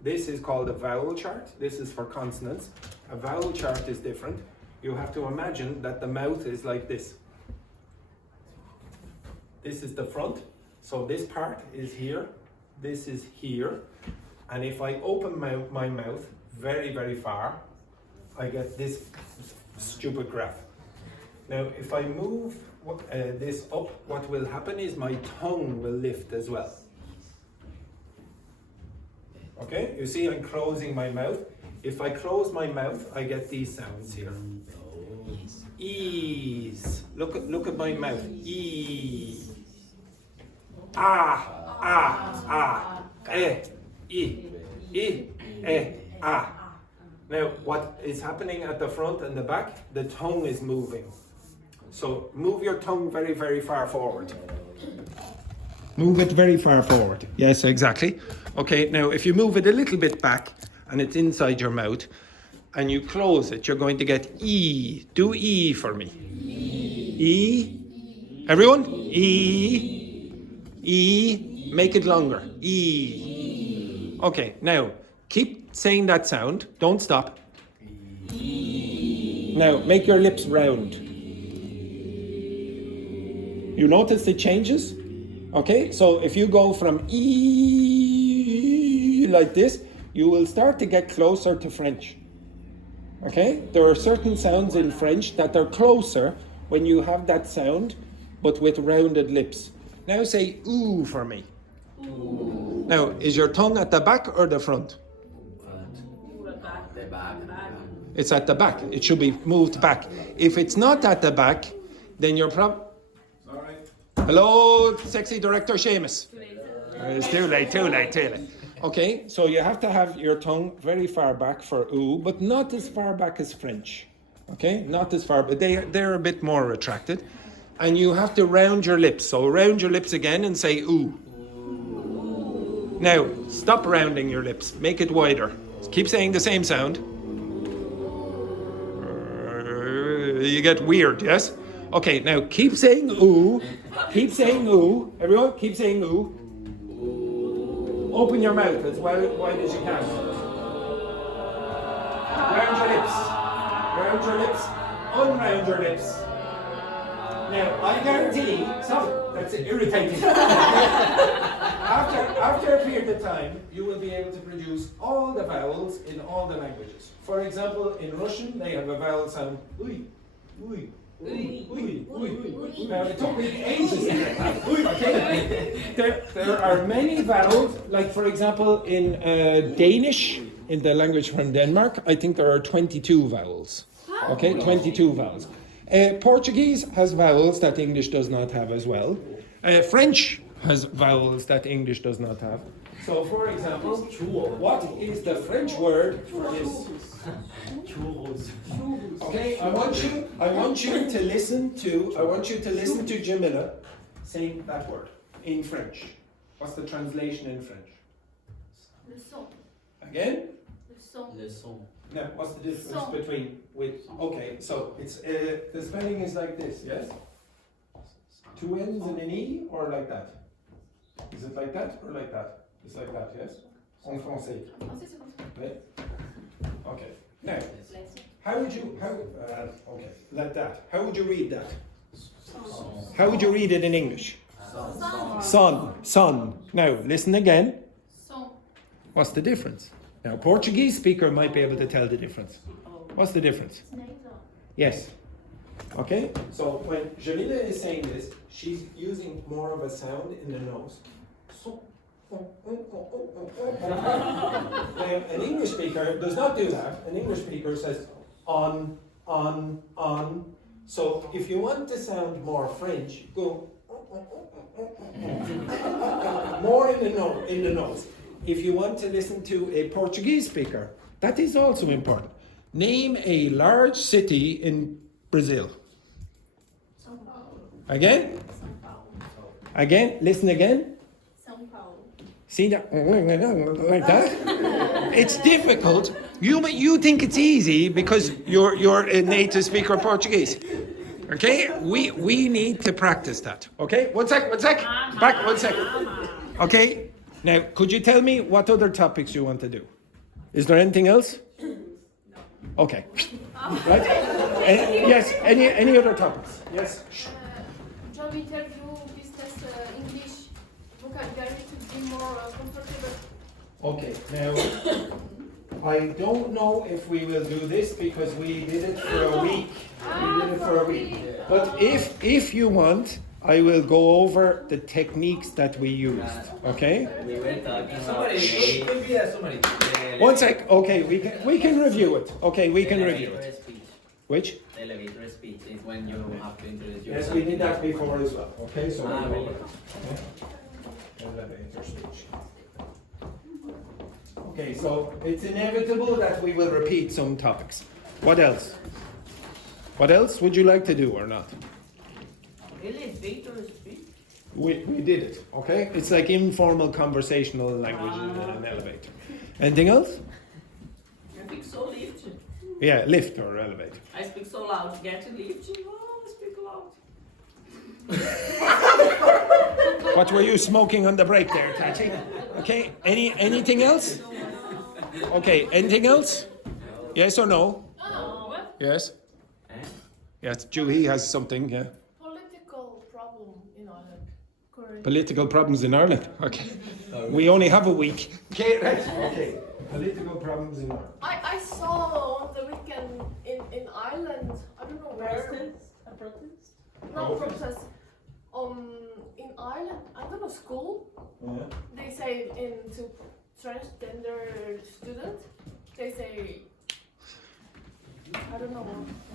This is called a vowel chart. This is for consonants. A vowel chart is different. You have to imagine that the mouth is like this. This is the front. So this part is here. This is here. And if I open my mouth very, very far, I get this stupid graph. Now, if I move this up, what will happen is my tongue will lift as well. Okay, you see I'm closing my mouth. If I close my mouth, I get these sounds here. Ease. Look at my mouth. E. Ah. Ah. Now, what is happening at the front and the back? The tongue is moving. So move your tongue very, very far forward. Move it very far forward. Yes, exactly. Okay, now if you move it a little bit back and it's inside your mouth and you close it, you're going to get E. Do E for me. E. Everyone? E. E. Make it longer. E. Okay, now keep saying that sound. Don't stop. Now make your lips round. You notice the changes? Okay, so if you go from E like this, you will start to get closer to French. Okay, there are certain sounds in French that are closer when you have that sound, but with rounded lips. Now say ooh for me. Ooh. Now, is your tongue at the back or the front? The back. It's at the back. It should be moved back. If it's not at the back, then you're Hello, sexy director Seamus. It's too late. Okay, so you have to have your tongue very far back for ooh, but not as far back as French. Okay, not as far, but they're a bit more retracted. And you have to round your lips. So round your lips again and say ooh. Now, stop rounding your lips. Make it wider. Keep saying the same sound. you get weird, yes? Okay, now keep saying ooh. Keep saying ooh. Everyone, keep saying ooh. Open your mouth as wide as you can. Round your lips. Round your lips. Unround your lips. Now, I guarantee, stop, that's irritating. after a period of time, you will be able to produce all the vowels in all the languages. For example, in Russian, they have a vowel sound, uy, uy. Now, it took me ages to get that. Okay. There are many vowels, like for example, in Danish, in the language from Denmark, I think there are 22 vowels. Okay, 22 vowels. Portuguese has vowels that English does not have as well. French has vowels that English does not have. So, for example, what is the French word for this? Okay, I want you to listen to Jamila saying that word in French. What's the translation in French? Leçon. Again? Leçon. Now, what's the difference between with? Okay, so it's the spelling is like this, yes? Two N's and an E, or like that? Is it like that or like that? It's like that, yes? En français. Okay. Okay. Now, how would you okay, like that. How would you read that? How would you read it in English? Son. Now, listen again. Son. What's the difference? Now, Portuguese speaker might be able to tell the difference. What's the difference? Yes. Okay, so when Jamila is saying this, she's using more of a sound in the nose. Now, an English speaker does not do that. An English speaker says on. So if you want to sound more French, go more in the nose. If you want to listen to a Portuguese speaker, that is also important. Name a large city in Brazil. Again? Again? Listen again? See that? Like that? It's difficult. You think it's easy because you're a native speaker of Portuguese. Okay? We need to practice that. Okay? One sec. Back 1 second. Okay? Now, could you tell me what other topics you want to do? Is there anything else? No. Okay. Right? Yes, any other topics? Yes. Job interview, business, English, vocabulary to be more comfortable. Okay, now, I don't know if we will do this because we did it for a week. But if you want, I will go over the techniques that we used, okay? We were talking about Somebody. 1 sec, okay, we can review it. Okay, we can review elevator it. speech. Which? Elevator speech is when you have to introduce Yes, yourself. we did that before as well, okay? So we'll go really? over it, okay? Elevator speech. Okay, so it's inevitable that we will repeat some topics. What else? What else would you like to do or not? Elevator speech? We did it, okay? It's like informal conversational language in an elevator. Anything else? I speak so lift. Yeah, lift or elevator. I speak so loud. Get a lift. Oh, I speak loud. What were you smoking on the break there, Tati? Okay, anything else? Okay, anything else? Yes or no? Yes? Yes, Julie has something, yeah. Political problem in Ireland. Current. Political problems in Ireland. Okay. We only have a week. Okay, right. Okay. Political problems in Ireland. I saw on the weekend in Ireland, I don't know where. A protest? No protest. In Ireland, I don't know, school. Yeah. They say to transgender student, they say, I don't know.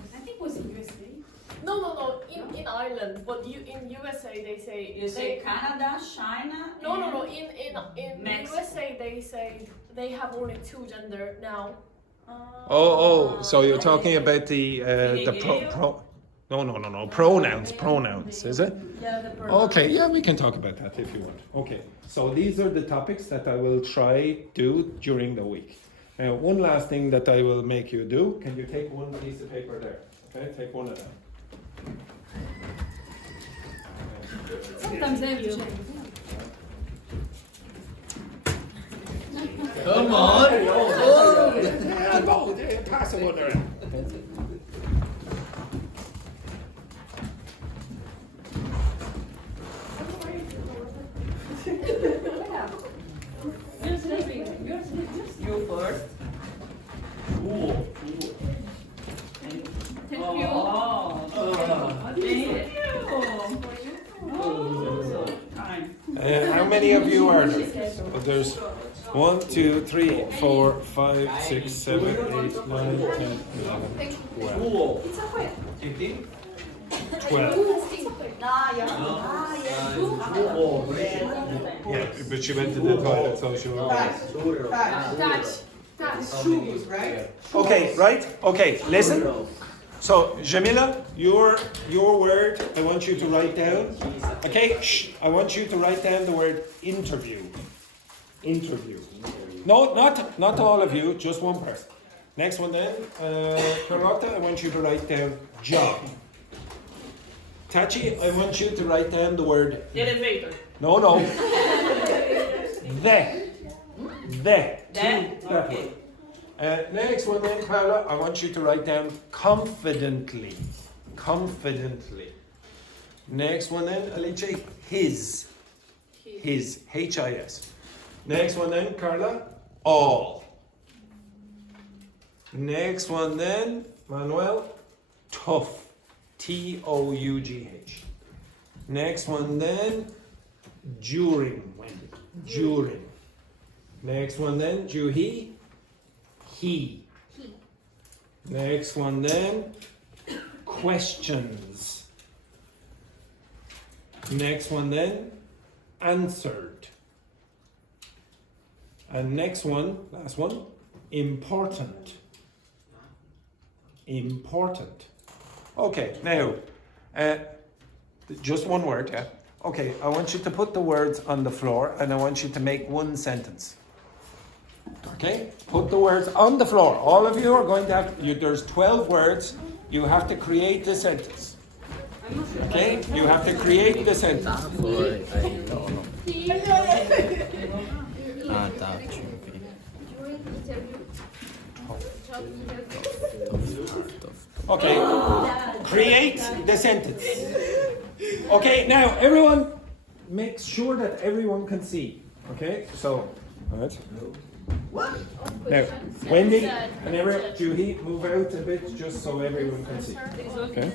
I think it was in USA. No. In Ireland, but in USA they say. You say Canada, China. No. In Mexico. USA they say they have only two gender now. Oh, so you're talking about the pronouns, is it? Yeah, the person. Okay, yeah, we can talk about that if you want. Okay, so these are the topics that I will try do during the week. Now, one last thing that I will make you do. Can you take one piece of paper there? Okay, take one of them. Sometimes they have to change. Come on. Pass it one around. You first. Cool. Thank you. Oh, thank you. Oh, kind. How many of you are there? So there's 1, 2, 3, 4, 5, 6, 7, 8, 9, 10, 11, 12. Cool. 15? 12. Yeah, but she went to the toilet, so she will. Touch. Shoes, right? Okay, right? Okay, listen. So, Jamila, your word, I want you to write down. Okay, shh, I want you to write down the word interview. Interview. No, not all of you, just one person. Next one then, Carlotta, I want you to write down job. Tachi, I want you to write down the word. The elevator. No. The. Then? Okay. Next one then, Paula, I want you to write down confidently. Confidently. Next one then, Alice, his. His. H-I-S. Next one then, Carla, all. Next one then, Manuel, tough. T-O-U-G-H. Next one then, during. Wendy. During. Next one then, Juhi, he. Next one then, questions. Next one then, answered. And next one, last one, important. Important. Okay, now, just one word, yeah? Okay, I want you to put the words on the floor and I want you to make one sentence. Okay, put the words on the floor. All of you are going to have, there's 12 words. You have to create the sentence. Okay, you have to create the sentence. During interview. Job interview. Okay, create the sentence. Okay, now everyone, make sure that everyone can see. Okay, so, all right. Now, Wendy and Juhi, move out a bit just so everyone can see. Okay.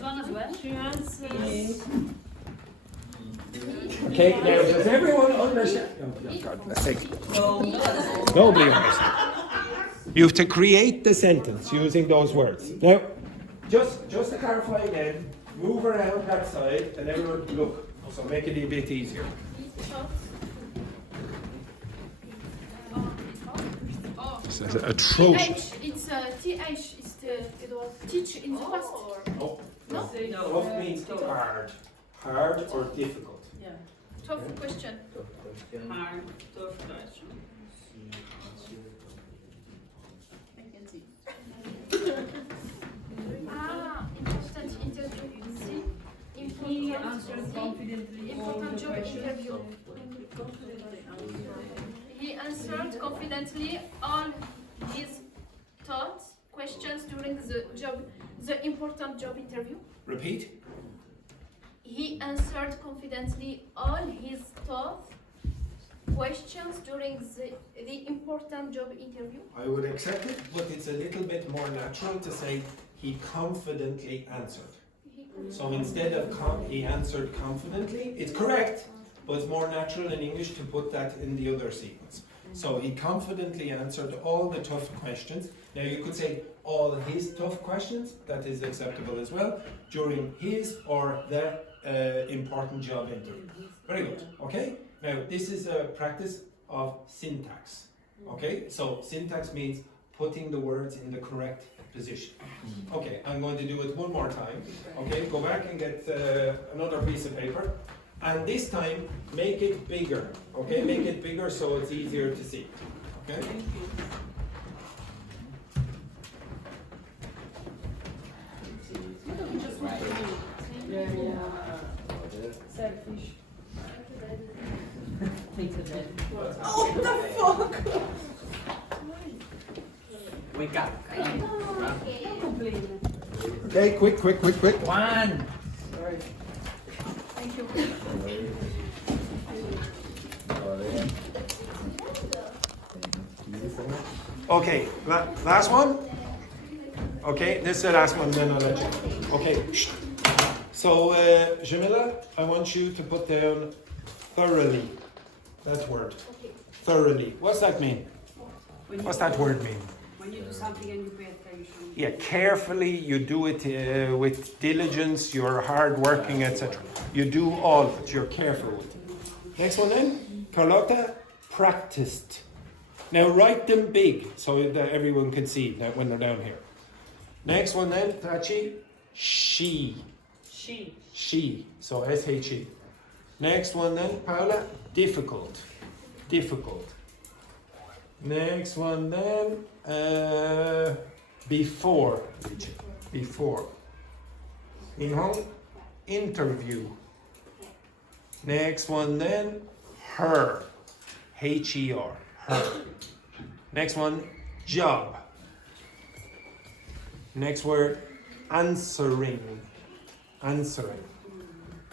Okay, now does everyone understand? Oh, God, let's take it. Nobody understands. You have to create the sentence using those words. Now, just to clarify again, move around that side and everyone look. So make it a bit easier. This is atrocious. It's TH. It's it was teach in the past. Oh, No? tough means hard. Hard or difficult. Yeah. Tough question. Hard, tough question. I can see. Important interview. See? He Important. answered confidently all Important the job questions. interview. He answered confidently all his thoughts, questions during the important job interview. Repeat. He answered confidently all his thoughts, questions during the important job interview. I would accept it, but it's a little bit more natural to say he confidently answered. So instead of he answered confidently, it's correct, but it's more natural in English to put that in the other sequence. So he confidently answered all the tough questions. Now you could say all his tough questions, that is acceptable as well, during his or the important job interview. Very good, okay? Now this is a practice of syntax, okay? So syntax means putting the words in the correct position. Okay, I'm going to do it one more time. Okay, go back and get another piece of paper. And this time, make it bigger. Okay, make it bigger so it's easier to see. Okay? Wake up. Okay, quick. One. Okay, last one. Okay, this is the last one, then I'll let you. Okay. So, Jamila, I want you to put down thoroughly. That word. Thoroughly. What's that mean? What's that word mean? When you do something and you pay attention. Yeah, carefully, you do it with diligence, you're hardworking, etc. You do all of it, you're careful with it. Next one then, Carlotta, practiced. Now write them big so that everyone can see that when they're down here. Next one then, Tachi, she. She, so S-H-E. Next one then, Paula, difficult. Next one then, before. In home, interview. Next one then, her. H-E-R, her. Next one, job. Next word, answering.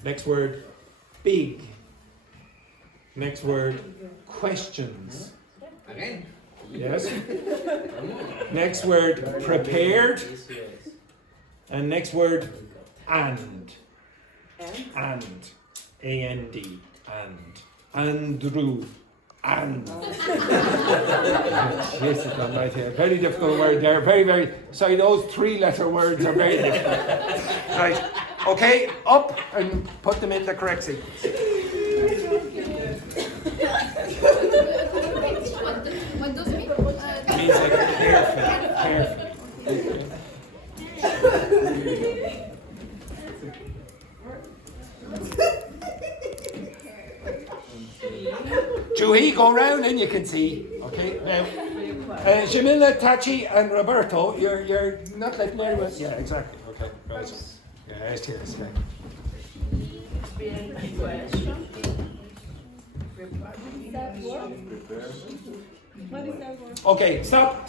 Next word, big. Next word, questions. Again. Yes. Next word, prepared. And next word, and. A-N-D. And. Andrew. And. Yes, it's not right here. Very difficult word there. Very. Sorry, those 3-letter words are very difficult. Right. Okay, up and put them in the correct sequence. What does it mean? It means like careful. Juhi, go round and you can see. Okay, now, Jamila, Tachi, and Roberto, you're not letting anyone. Yeah, exactly. Okay, right. Yes. Okay. Okay, stop.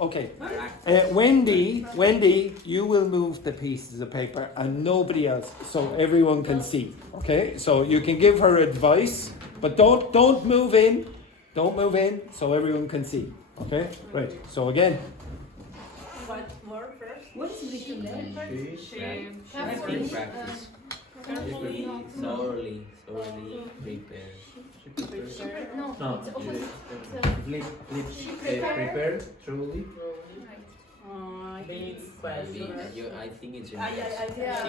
Okay. Wendy, you will move the pieces of paper and nobody else, so everyone can see. Okay, so you can give her advice, but don't move in. Don't move in, so everyone can see. Okay, right. So again. What more first? What's the difference? Practice. Thoroughly prepare. No, No. it's opposite. Flip. Prepare. Truly. Big Maybe question. I think it's in I She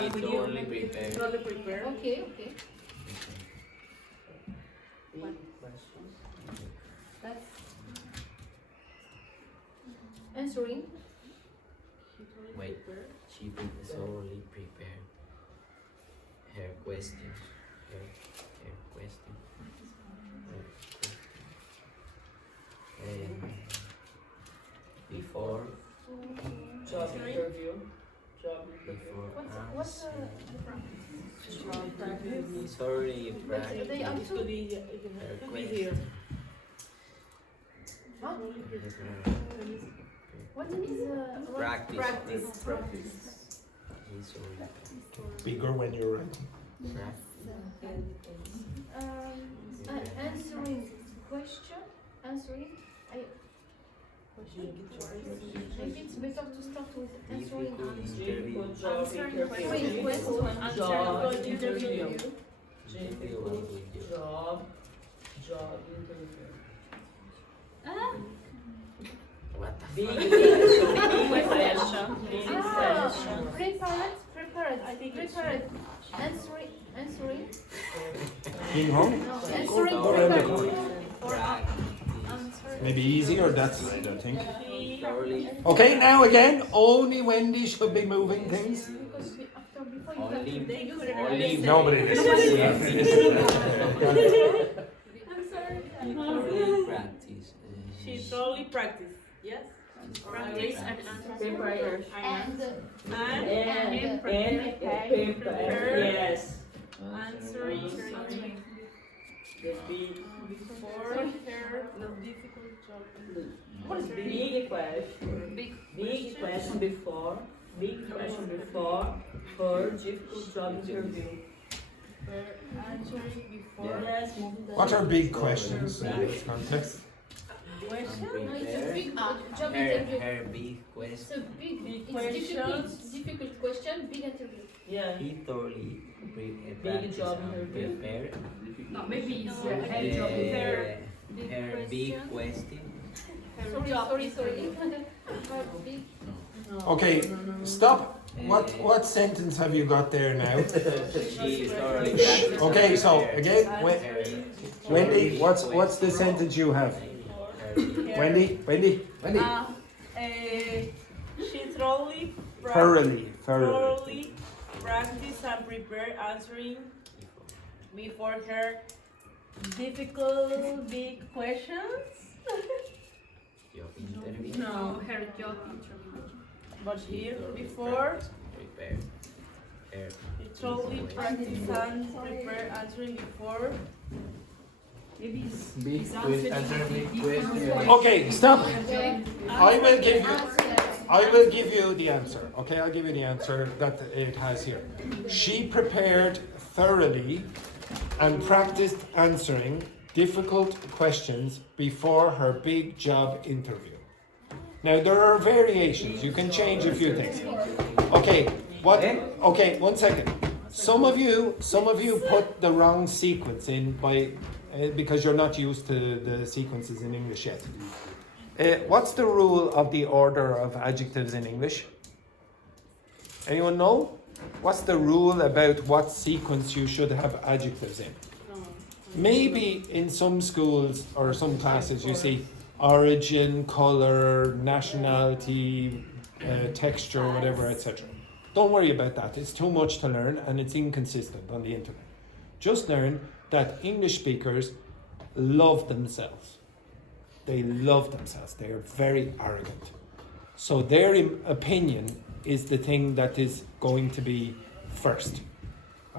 with thoroughly you. prepared. Totally prepared. Okay. That's answering. Wait. She thoroughly prepared her question. Her question. Before Job interview. What's the sorry practice they are To be her easier. Huh? What is practice. Practice. Bigger when you're ready. answering question? Answering? Maybe it's better to start with answering. Difficult job Answering interview. questions. Job interview. Difficult job interview. What the Big fuck? question. Prepared. I think prepared. Answering. In home? No, answering Or prepared. Maybe easier, that's I don't think. Thoroughly. Okay, now again, only Wendy should be moving things. Because before you have Only Nobody listens. I'm sorry. thoroughly practice. She thoroughly practiced. Yes. Practice and Prepare. and And prepare. Yes. answering The big, before her difficult job. What is big question. Big question before. Big question before her difficult job interview. Her answering before. Yes, moving the What are big questions in this context? Question? No, it's a big job Her, interview. her big It's question. a big, Big it's questions. difficult question, big interview. Yeah. He thoroughly Big job interview. prepared. No, maybe it's No, a head job. Her Big big question. question. Sorry. Her big. Okay, stop. What sentence have you got there now? She thoroughly practiced. Okay, so again, Her- Wendy, what's the sentence you have? Wendy. She thoroughly Thoroughly. practice and prepare answering before her difficult big questions. Job interview. No, her job interview. But here before Prepared. Her she thoroughly practice and prepare answering before. Maybe it's Big it's question, answering big question. Okay, stop. I will give you the answer. Okay, I'll give you the answer that it has here. She prepared thoroughly and practiced answering difficult questions before her big job interview. Now there are variations. You can change a few things. Okay, okay, 1 second. Some of you put the wrong sequence in by because you're not used to the sequences in English yet. What's the rule of the order of adjectives in English? Anyone know? What's the rule about what sequence you should have adjectives in? Maybe in some schools or some classes you see origin, color, nationality, texture, whatever, etc. Don't worry about that. It's too much to learn and it's inconsistent on the internet. Just learn that English speakers love themselves. They love themselves. They are very arrogant. So their opinion is the thing that is going to be first.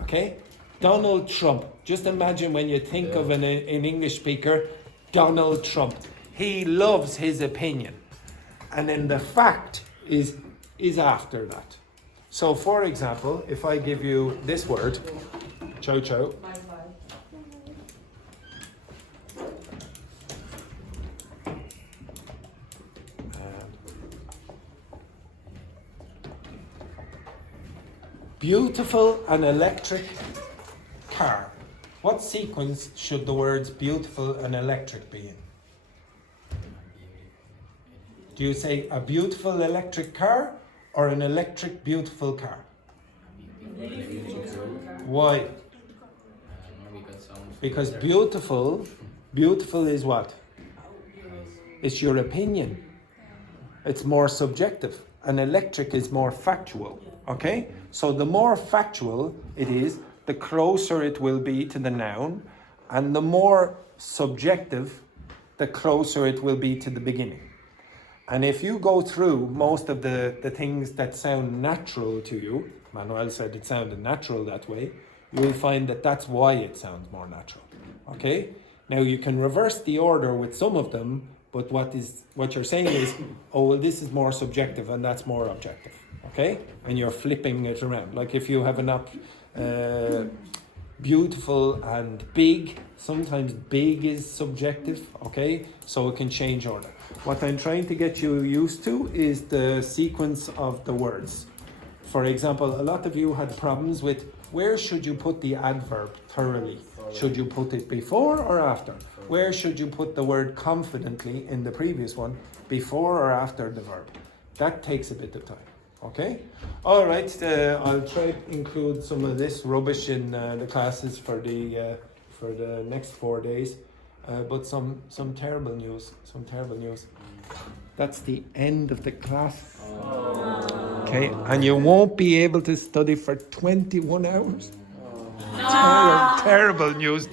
Okay? Donald Trump. Just imagine when you think of an English speaker, Donald Trump. He loves his opinion. And then the fact is after that. So for example, if I give you this word, chow chow. Beautiful and electric car. What sequence should the words beautiful and electric be in? Do you say a beautiful electric car or an electric beautiful car? Why? Because beautiful is what? It's your opinion. It's more subjective. And electric is more factual. Okay? So the more factual it is, the closer it will be to the noun, and the more subjective, the closer it will be to the beginning. And if you go through most of the things that sound natural to you, Manuel said it sounded natural that way, you will find that that's why it sounds more natural. Okay? Now you can reverse the order with some of them, but what you're saying is, oh, well, this is more subjective and that's more objective. Okay? And you're flipping it around. Like if you have beautiful and big, sometimes big is subjective, okay? So it can change order. What I'm trying to get you used to is the sequence of the words. For example, a lot of you had problems with where should you put the adverb thoroughly? Should you put it before or after? Where should you put the word confidently in the previous one, before or after the verb? That takes a bit of time. Okay? All right, I'll try to include some of this rubbish in the classes for the next 4 days. But some terrible news. That's the end of the class. Okay, and you won't be able to study for 21 hours. Terrible news.